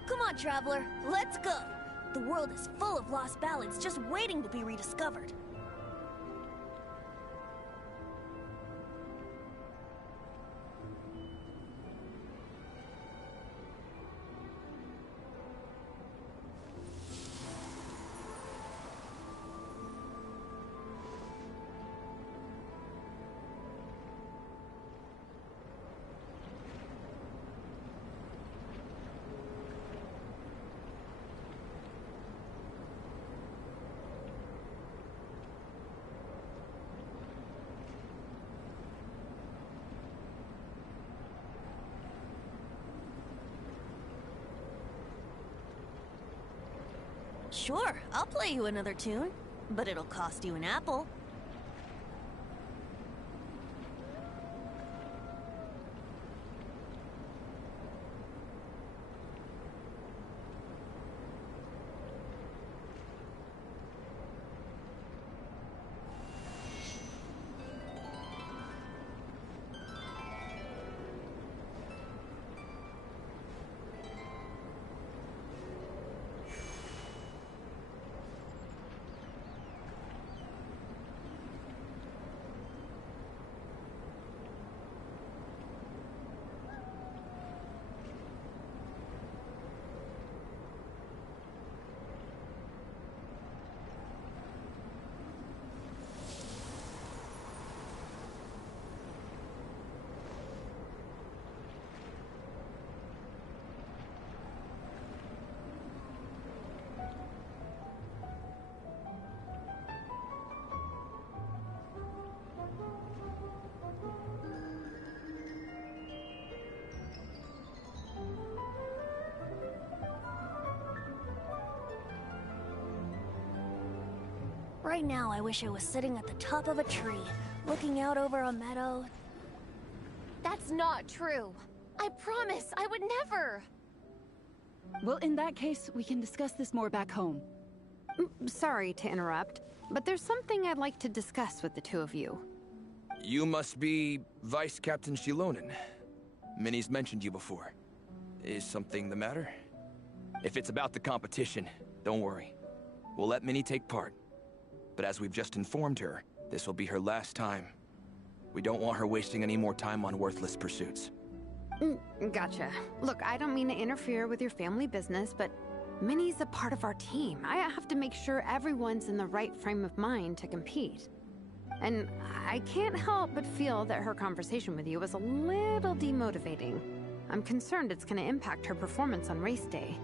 Come on, Traveler, let's go! The world is full of lost ballads just waiting to be rediscovered. Sure, I'll play you another tune, but it'll cost you an apple. Right now, I wish I was sitting at the top of a tree, looking out over a meadow. That's not true. I promise, I would never. Well, in that case, we can discuss this more back home. Sorry to interrupt, but there's something I'd like to discuss with the two of you. You must be Vice Captain Shilonen. Minnie's mentioned you before. Is something the matter? If it's about the competition, don't worry. We'll let Minnie take part. But as we've just informed her, this will be her last time. We don't want her wasting any more time on worthless pursuits. Gotcha. Look, I don't mean to interfere with your family business, but Minnie's a part of our team. I have to make sure everyone's in the right frame of mind to compete. And I can't help but feel that her conversation with you was a little demotivating. I'm concerned it's going to impact her performance on race day.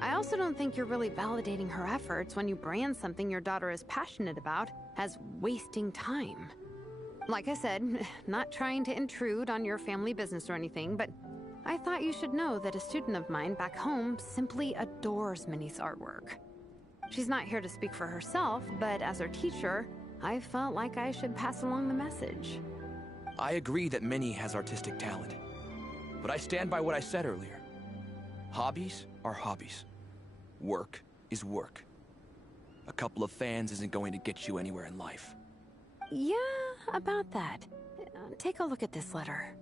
I also don't think you're really validating her efforts when you brand something your daughter is passionate about as wasting time. Like I said, not trying to intrude on your family business or anything, but I thought you should know that a student of mine back home simply adores Minnie's artwork. She's not here to speak for herself, but as her teacher, I felt like I should pass along the message. I agree that Minnie has artistic talent. But I stand by what I said earlier. Hobbies are hobbies. Work is work. A couple of fans isn't going to get you anywhere in life. Yeah, about that. Take a look at this letter.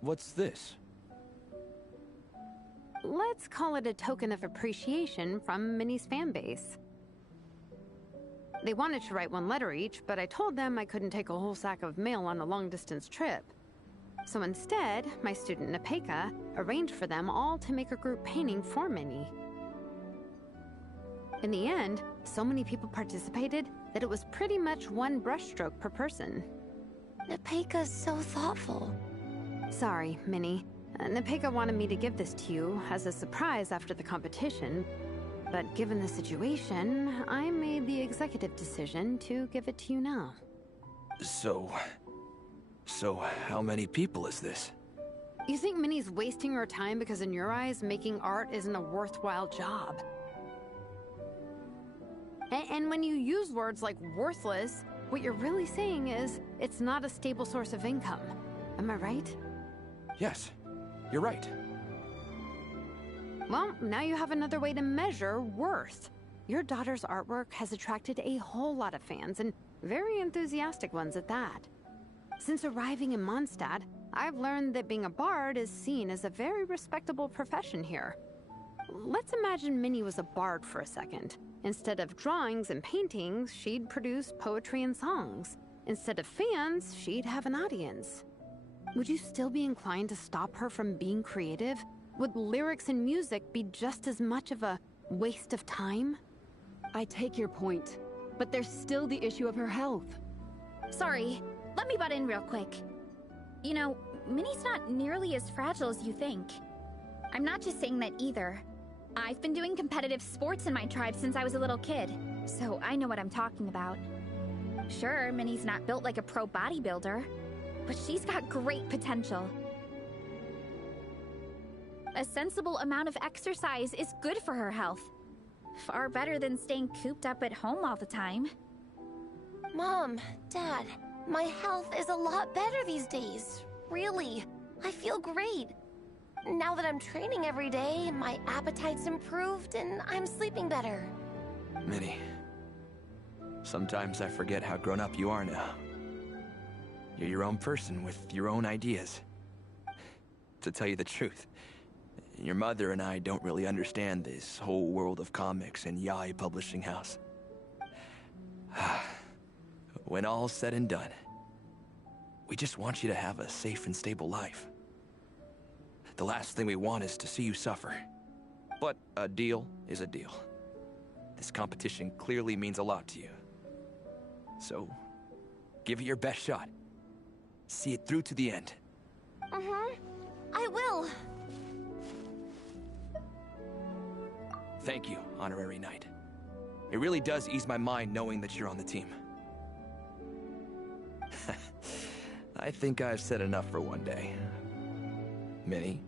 What's this? Let's call it a token of appreciation from Minnie's fan base. They wanted to write one letter each, but I told them I couldn't take a whole sack of mail on a long-distance trip. So instead, my student Napeka arranged for them all to make a group painting for Minnie. In the end, so many people participated that it was pretty much one brushstroke per person. Napeka's so thoughtful. Sorry, Minnie. Napeka wanted me to give this to you as a surprise after the competition, but given the situation, I made the executive decision to give it to you now. So how many people is this? You think Minnie's wasting her time because in your eyes, making art isn't a worthwhile job? And when you use words like worthless, what you're really saying is it's not a stable source of income. Am I right? Yes, you're right. Well, now you have another way to measure worth. Your daughter's artwork has attracted a whole lot of fans, and very enthusiastic ones at that. Since arriving in Mondstadt, I've learned that being a bard is seen as a very respectable profession here. Let's imagine Minnie was a bard for a second. Instead of drawings and paintings, she'd produce poetry and songs. Instead of fans, she'd have an audience. Would you still be inclined to stop her from being creative? Would lyrics and music be just as much of a waste of time? I take your point, but there's still the issue of her health. Sorry, let me butt in real quick. You know, Minnie's not nearly as fragile as you think. I'm not just saying that either. I've been doing competitive sports in my tribe since I was a little kid, so I know what I'm talking about. Sure, Minnie's not built like a pro bodybuilder, but she's got great potential. A sensible amount of exercise is good for her health. Far better than staying cooped up at home all the time. Mom, Dad, my health is a lot better these days. Really, I feel great. Now that I'm training every day, my appetite's improved and I'm sleeping better. Minnie, sometimes I forget how grown up you are now. You're your own person with your own ideas. To tell you the truth, your mother and I don't really understand this whole world of comics and Yaoi Publishing House. When all's said and done, we just want you to have a safe and stable life. The last thing we want is to see you suffer. But a deal is a deal. This competition clearly means a lot to you. So, give it your best shot. See it through to the end. I will. Thank you, Honorary Knight. It really does ease my mind knowing that you're on the team. I think I've said enough for one day. Minnie,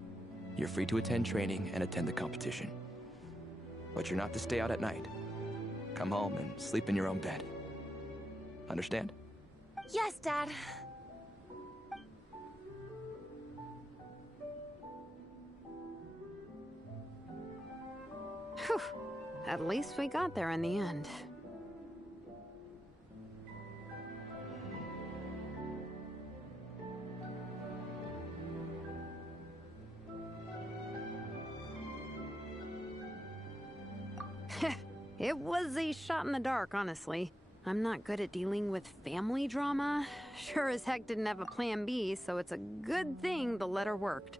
you're free to attend training and attend the competition. But you're not to stay out at night. Come home and sleep in your own bed. Understand? Yes, Dad. Whew. At least we got there in the end. It was a shot in the dark, honestly. I'm not good at dealing with family drama. Sure as heck didn't have a plan B, so it's a good thing the letter worked.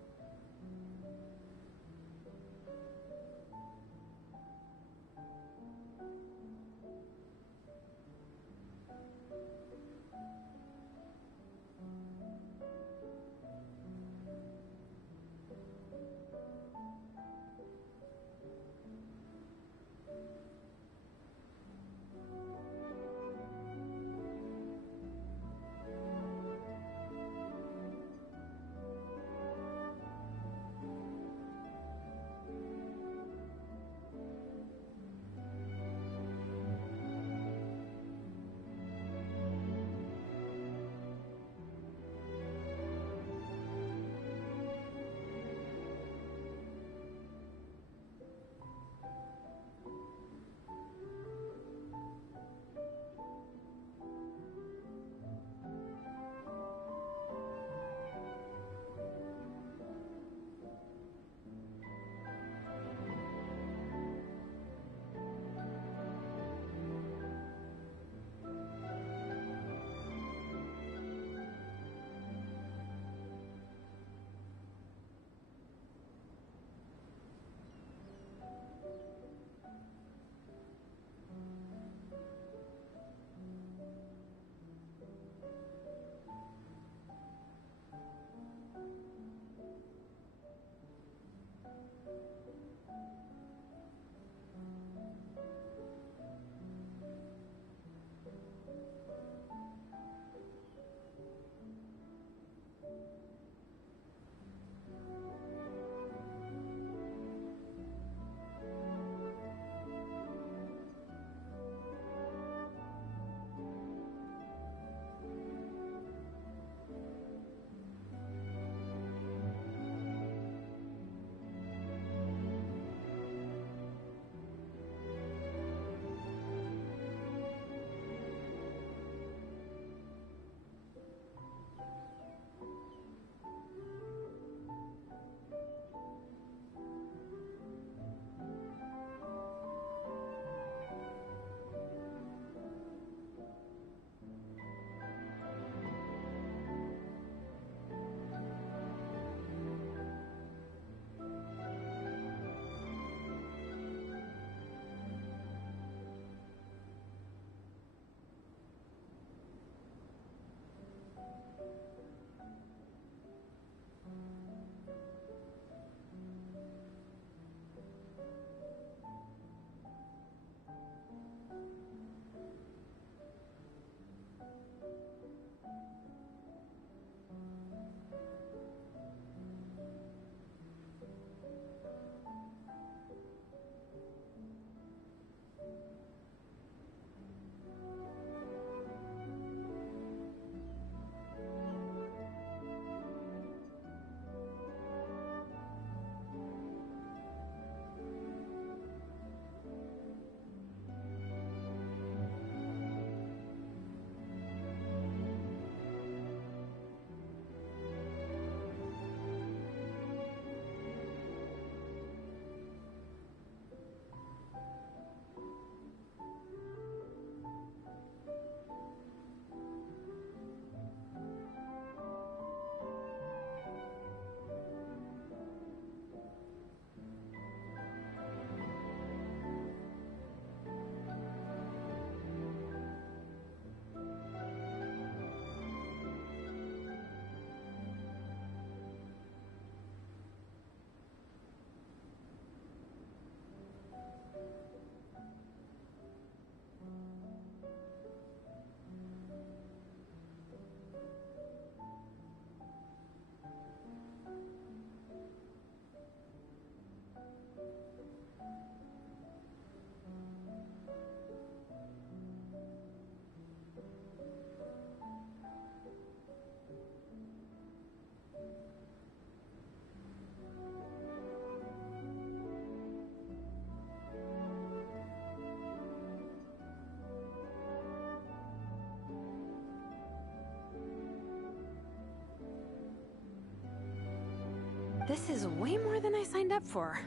this is way more than I signed up for.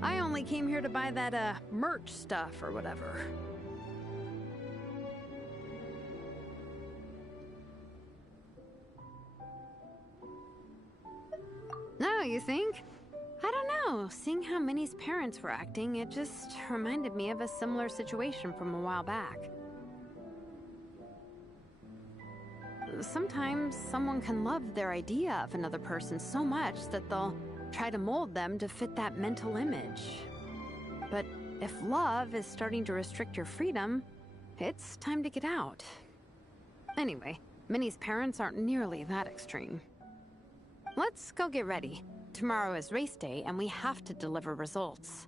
I only came here to buy that, merch stuff or whatever. No, you think? I don't know. Seeing how Minnie's parents were acting, it just reminded me of a similar situation from a while back. Sometimes someone can love their idea of another person so much that they'll try to mold them to fit that mental image. But if love is starting to restrict your freedom, it's time to get out. Anyway, Minnie's parents aren't nearly that extreme. Let's go get ready. Tomorrow is race day, and we have to deliver results.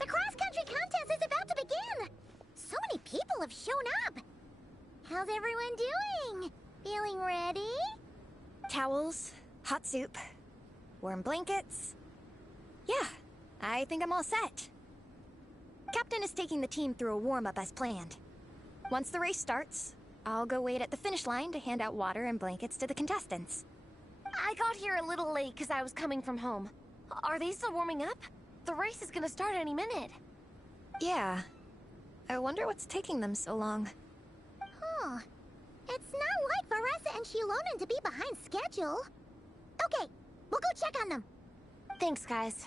The cross-country contest is about to begin! So many people have shown up! How's everyone doing? Feeling ready? Towels, hot soup, warm blankets. Yeah, I think I'm all set. Captain is taking the team through a warm-up as planned. Once the race starts, I'll go wait at the finish line to hand out water and blankets to the contestants. I got here a little late because I was coming from home. Are they still warming up? The race is gonna start any minute. Yeah. I wonder what's taking them so long. Huh. It's not like Varessa and Shilonen to be behind schedule. Okay, we'll go check on them. Thanks, guys.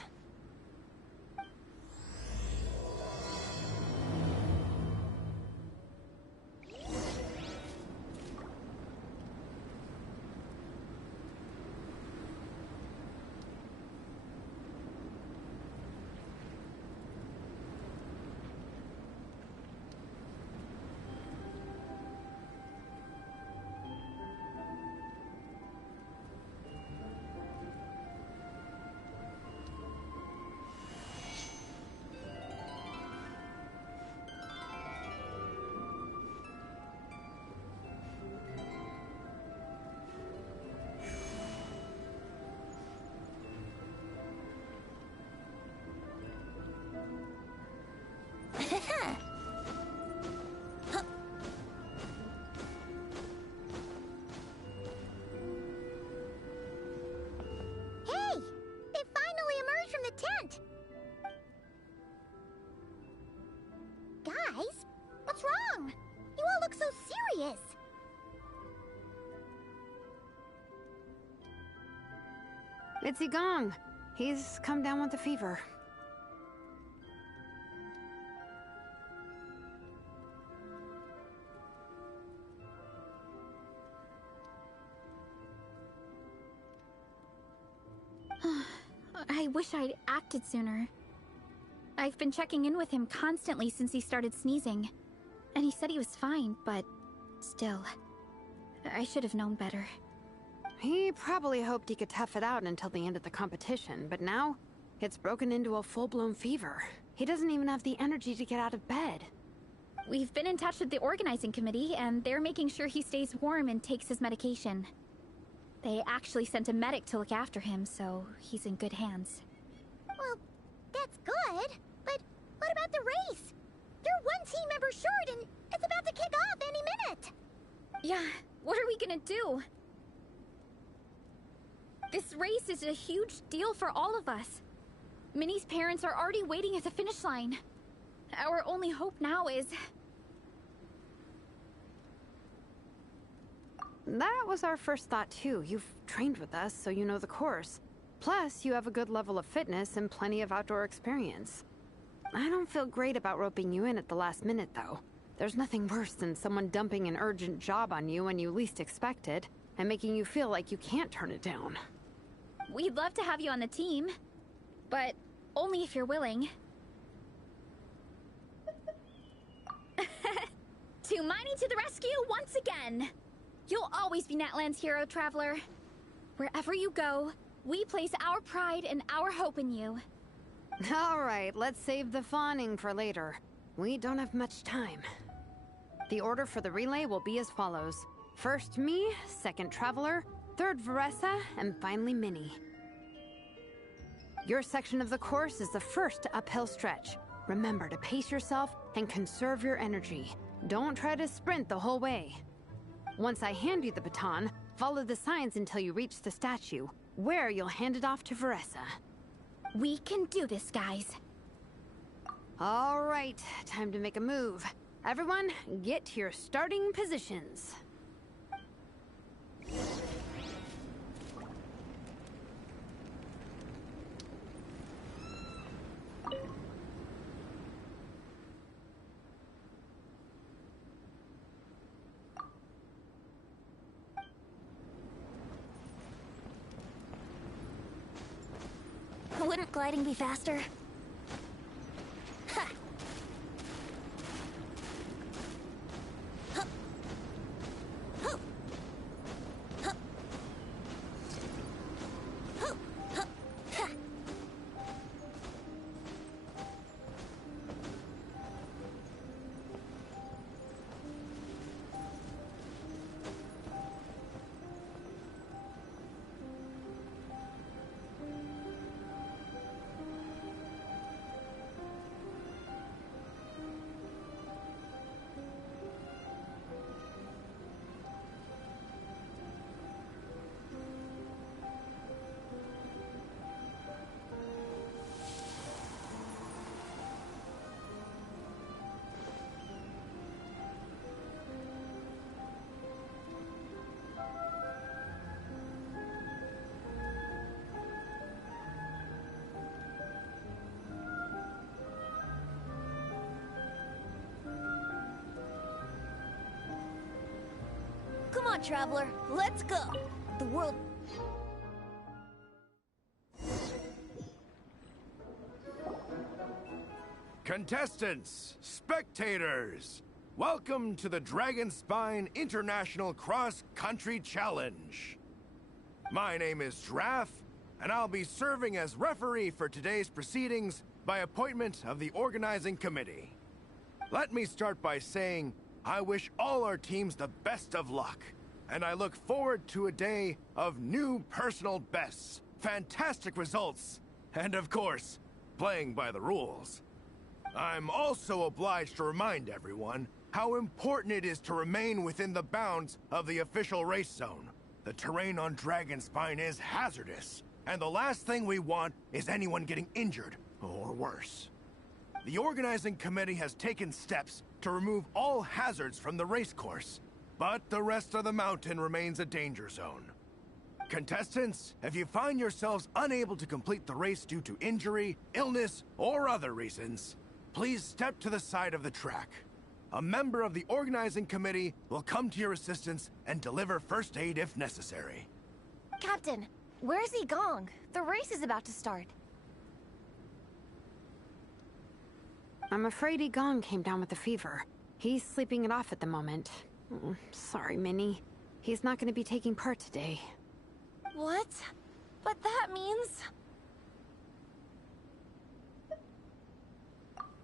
Hey! They finally emerged from the tent! Guys, what's wrong? You all look so serious. It's Igong. He's come down with a fever. I wish I'd acted sooner. I've been checking in with him constantly since he started sneezing. And he said he was fine, but still. I should have known better. He probably hoped he could tough it out until the end of the competition, but now it's broken into a full-blown fever. He doesn't even have the energy to get out of bed. We've been in touch with the organizing committee, and they're making sure he stays warm and takes his medication. They actually sent a medic to look after him, so he's in good hands. Well, that's good, but what about the race? You're one team member short, and it's about to kick off any minute! Yeah, what are we gonna do? This race is a huge deal for all of us. Minnie's parents are already waiting at the finish line. Our only hope now is... That was our first thought too. You've trained with us, so you know the course. Plus, you have a good level of fitness and plenty of outdoor experience. I don't feel great about roping you in at the last minute, though. There's nothing worse than someone dumping an urgent job on you when you least expect it, and making you feel like you can't turn it down. We'd love to have you on the team, but only if you're willing. To Miney to the rescue once again! You'll always be Natlan's hero, Traveler. Wherever you go, we place our pride and our hope in you. All right, let's save the fawning for later. We don't have much time. The order for the relay will be as follows. First me, second Traveler, third Veressa, and finally Minnie. Your section of the course is the first uphill stretch. Remember to pace yourself and conserve your energy. Don't try to sprint the whole way. Once I hand you the baton, follow the signs until you reach the statue, where you'll hand it off to Veressa. We can do this, guys. All right, time to make a move. Everyone, get to your starting positions. Wouldn't gliding be faster? Ha! Hup. Hup. Hup. Hup. Hup. Ha! Come on, Traveler, let's go. The world... Contestants, spectators, welcome to the Dragonspine International Cross Country Challenge. My name is Draff, and I'll be serving as referee for today's proceedings by appointment of the organizing committee. Let me start by saying I wish all our teams the best of luck, and I look forward to a day of new personal bests, fantastic results, and of course, playing by the rules. I'm also obliged to remind everyone how important it is to remain within the bounds of the official race zone. The terrain on Dragonspine is hazardous, and the last thing we want is anyone getting injured, or worse. The organizing committee has taken steps to remove all hazards from the race course, but the rest of the mountain remains a danger zone. Contestants, if you find yourselves unable to complete the race due to injury, illness, or other reasons, please step to the side of the track. A member of the organizing committee will come to your assistance and deliver first aid if necessary. Captain, where's Gong? The race is about to start. I'm afraid Gong came down with a fever. He's sleeping it off at the moment. Sorry, Minnie. He's not going to be taking part today. What? But that means...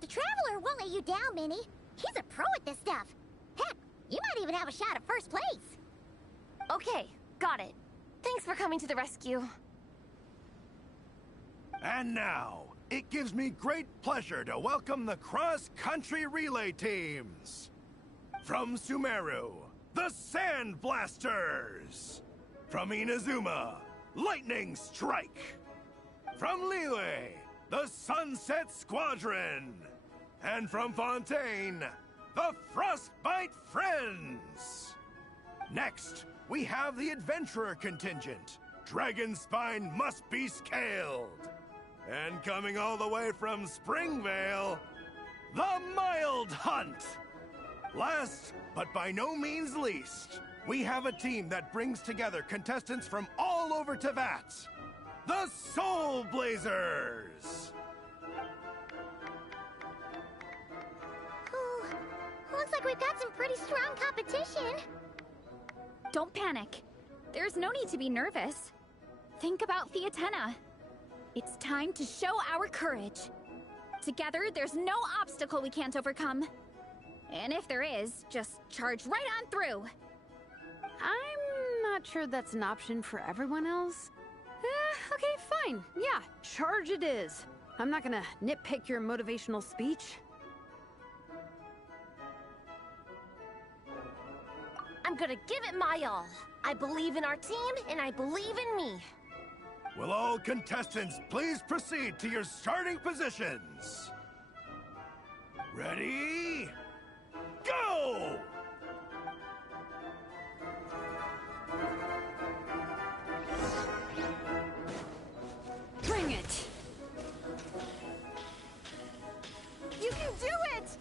The Traveler won't let you down, Minnie. He's a pro at this stuff. Heck, you might even have a shot at first place. Okay, got it. Thanks for coming to the rescue. And now, it gives me great pleasure to welcome the cross-country relay teams. From Sumeru, the Sand Blasters. From Inazuma, Lightning Strike. From Liyue, the Sunset Squadron. And from Fontaine, the Frostbite Friends. Next, we have the Adventurer contingent. Dragonspine must be scaled. And coming all the way from Springvale, the Mild Hunt. Last, but by no means least, we have a team that brings together contestants from all over Teyvat. The Soulblazers! Ooh, looks like we've got some pretty strong competition. Don't panic. There's no need to be nervous. Think about Fiatenna. It's time to show our courage. Together, there's no obstacle we can't overcome. And if there is, just charge right on through. I'm not sure that's an option for everyone else. Okay, fine. Yeah, charge it is. I'm not gonna nitpick your motivational speech. I'm gonna give it my all. I believe in our team, and I believe in me. Will all contestants please proceed to your starting positions? Ready? Go! Bring it! You can do it!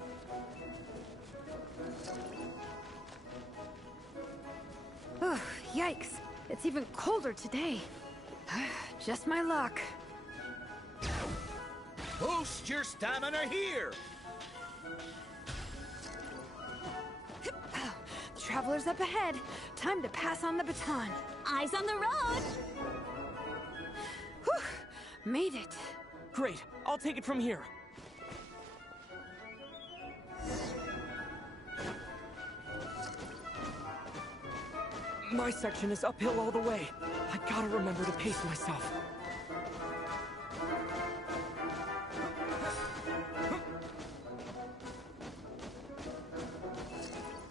Ugh, yikes. It's even colder today. Just my luck. Boost your stamina here! Travelers up ahead. Time to pass on the baton. Eyes on the road! Whew, made it. Great, I'll take it from here. My section is uphill all the way. I gotta remember to pace myself.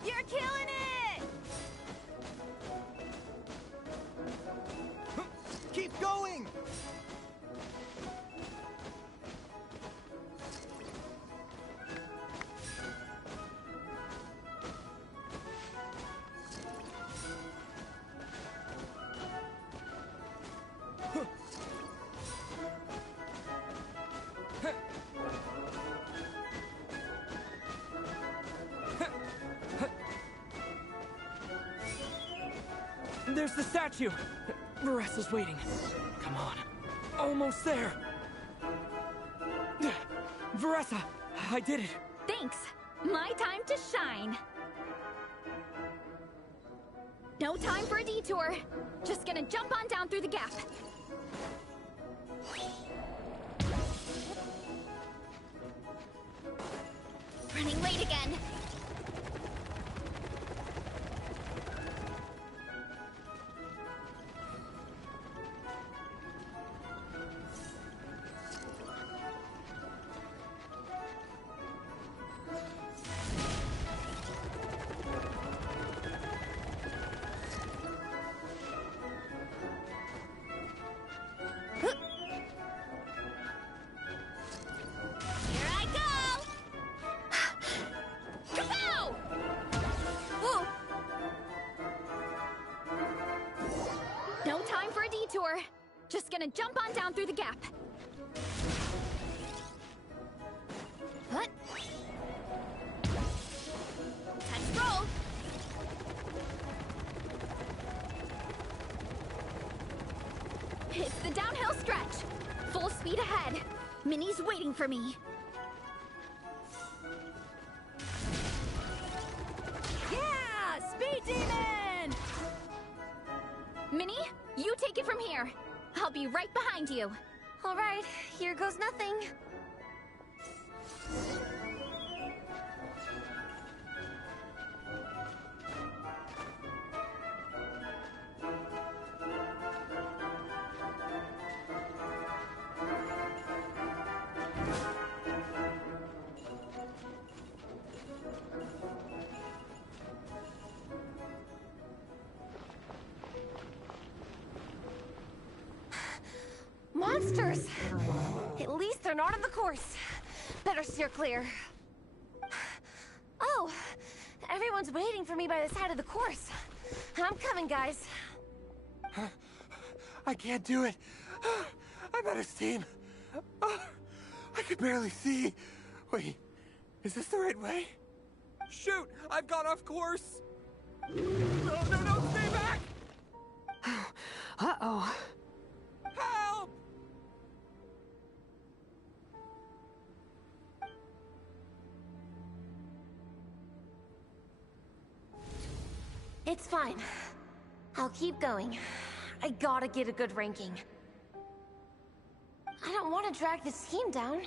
You're killing it! Keep going! There's the statue! Varesa's waiting. Come on. Almost there! Varesa! I did it! Thanks. My time to shine. No time for a detour. Just gonna jump on down through the gap. Running late again. Detour. Just gonna jump on down through the gap. What? Let's roll. It's the downhill stretch. Full speed ahead. Minnie's waiting for me. Yeah! Speed Demon! Minnie, you take it from here. I'll be right behind you. All right, here goes nothing. monsters! At least they're not on the course. Better steer clear. Oh, everyone's waiting for me by the side of the course. I'm coming, guys. I can't do it. I'm out of steam. I could barely see. Wait, is this the right way? Shoot! I've gone off course! No, stay back! Uh-oh. Help! It's fine. I'll keep going. I gotta get a good ranking. I don't want to drag this team down.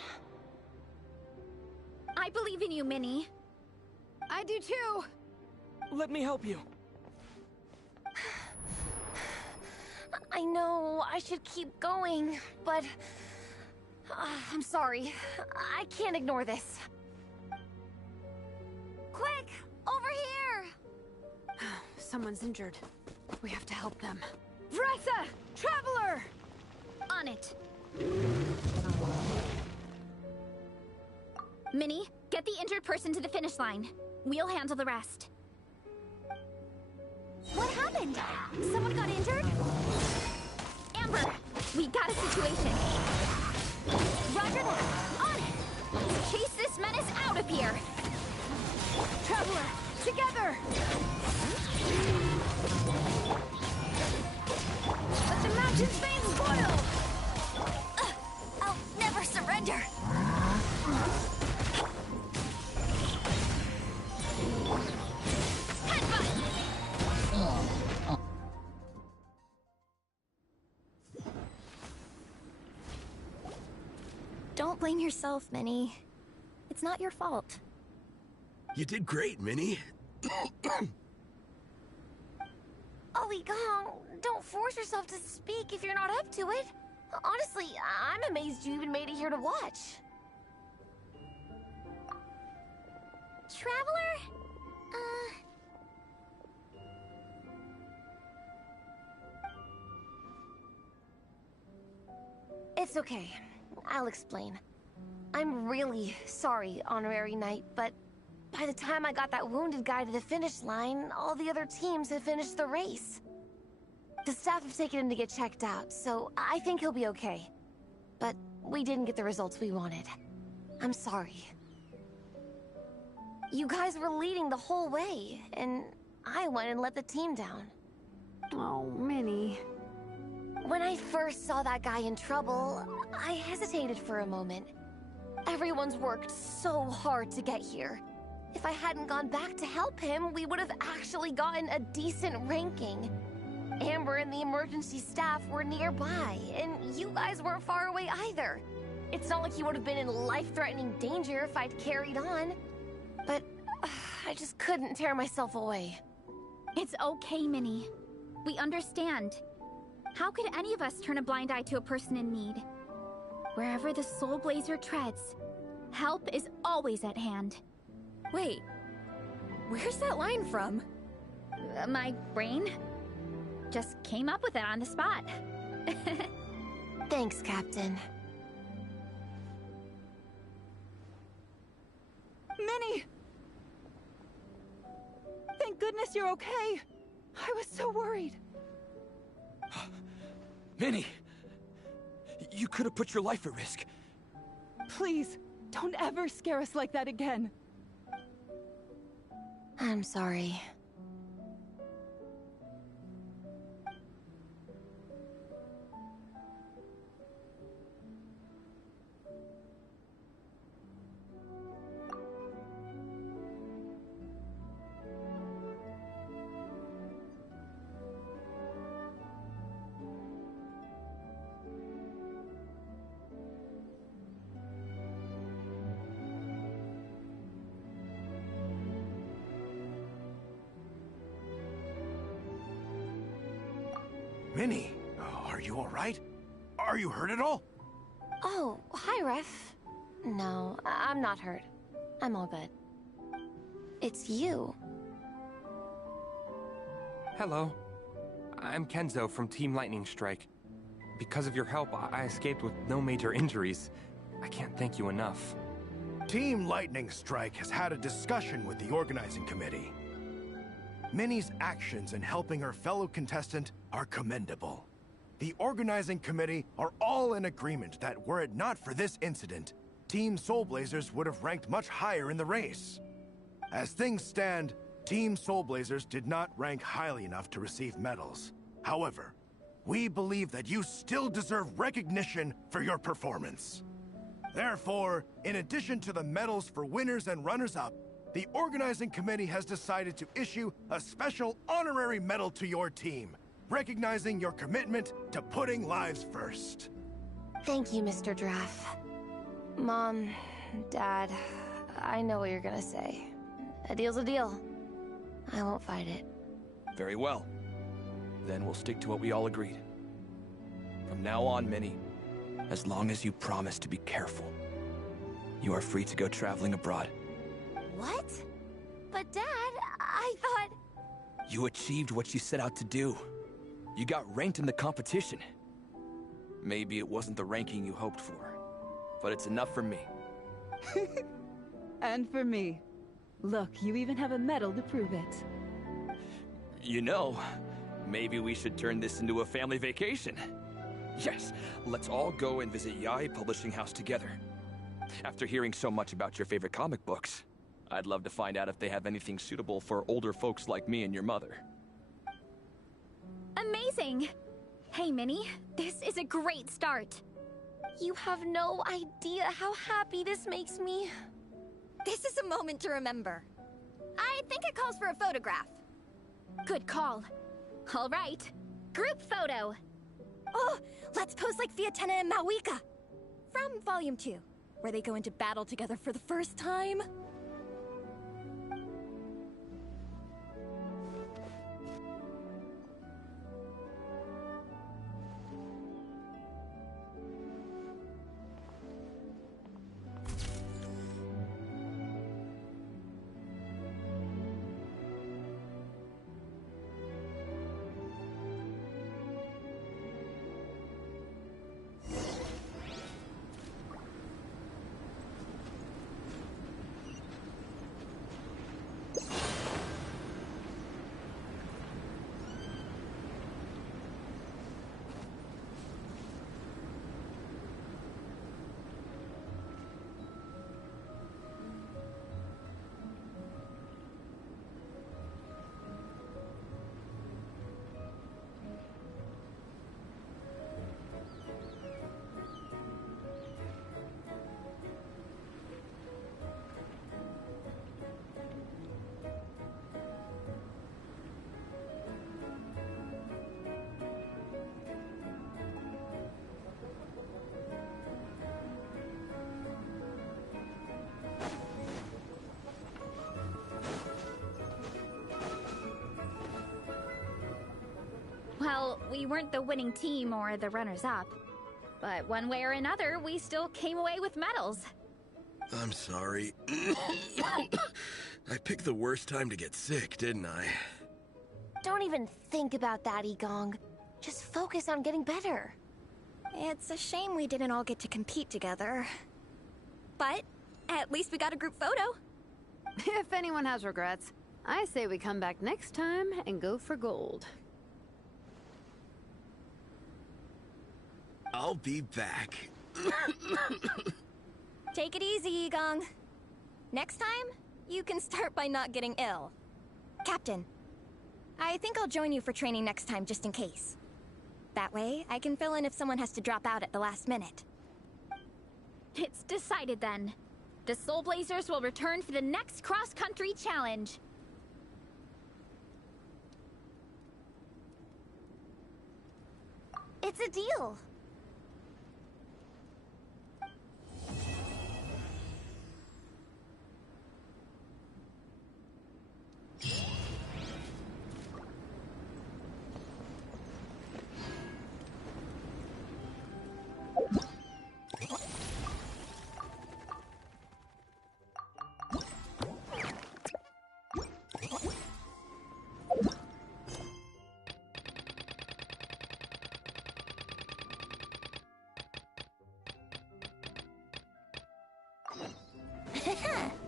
I believe in you, Minnie. I do too. Let me help you. I know I should keep going, but... I'm sorry. I can't ignore this. Quick! Over here! Someone's injured. We have to help them. Vressa! Traveler! On it. Minnie, get the injured person to the finish line. We'll handle the rest. What happened? Someone got injured? Amber, we got a situation. Roger that. On it! Chase this menace out of here! Traveler, together! Let the mountain's veins boil! I'll never surrender! Don't blame yourself, Minnie. It's not your fault. You did great, Minnie. Ollie Gong, don't force yourself to speak if you're not up to it. Honestly, I'm amazed you even made it here to watch. Traveler? It's okay. I'll explain. I'm really sorry, Honorary Knight, but by the time I got that wounded guy to the finish line, all the other teams had finished the race. The staff have taken him to get checked out, so I think he'll be okay. But we didn't get the results we wanted. I'm sorry. You guys were leading the whole way, and I went and let the team down. Oh, Minnie. When I first saw that guy in trouble, I hesitated for a moment. Everyone's worked so hard to get here. If I hadn't gone back to help him, we would have actually gotten a decent ranking. Amber and the emergency staff were nearby, and you guys weren't far away either. It's not like you would have been in life-threatening danger if I'd carried on. But I just couldn't tear myself away. It's okay, Minnie. We understand. How could any of us turn a blind eye to a person in need? Wherever the Soulblazer treads, help is always at hand. Wait, where's that line from? My brain just came up with it on the spot. Thanks, Captain. Minnie! Thank goodness you're okay. I was so worried. Minnie! You could have put your life at risk. Please, don't ever scare us like that again. I'm sorry. Minnie, are you all right? Are you hurt at all? Oh, hi, Ref. No, I'm not hurt. I'm all good. It's you. Hello. I'm Kenzo from Team Lightning Strike. Because of your help, I escaped with no major injuries. I can't thank you enough. Team Lightning Strike has had a discussion with the organizing committee. Minnie's actions in helping her fellow contestant are commendable. The organizing committee are all in agreement that were it not for this incident, Team Soulblazers would have ranked much higher in the race. As things stand, Team Soulblazers did not rank highly enough to receive medals. However, we believe that you still deserve recognition for your performance. Therefore, in addition to the medals for winners and runners-up, the organizing committee has decided to issue a special honorary medal to your team, recognizing your commitment to putting lives first. Thank you, Mr. Draff. Mom, Dad, I know what you're gonna say. A deal's a deal. I won't fight it. Very well. Then we'll stick to what we all agreed. From now on, Minnie, as long as you promise to be careful, you are free to go traveling abroad. What? But Dad, I thought... You achieved what you set out to do. You got ranked in the competition. Maybe it wasn't the ranking you hoped for, but it's enough for me. And for me. Look, you even have a medal to prove it. You know, maybe we should turn this into a family vacation. Yes, let's all go and visit Yae Publishing House together. After hearing so much about your favorite comic books, I'd love to find out if they have anything suitable for older folks like me and your mother. Amazing! Hey, Minnie, this is a great start. You have no idea how happy this makes me. This is a moment to remember. I think it calls for a photograph. Good call. All right, group photo. Oh, let's pose like Fiatena and Mawika. From Volume 2, where they go into battle together for the first time. Well, we weren't the winning team or the runners-up. But one way or another, we still came away with medals. I'm sorry. I picked the worst time to get sick, didn't I? Don't even think about that, Igong. Just focus on getting better. It's a shame we didn't all get to compete together. But at least we got a group photo. If anyone has regrets, I say we come back next time and go for gold. I'll be back. Take it easy, Igong. Next time, you can start by not getting ill. Captain, I think I'll join you for training next time just in case. That way, I can fill in if someone has to drop out at the last minute. It's decided then. The Soulblazers will return for the next cross-country challenge. It's a deal. Huh.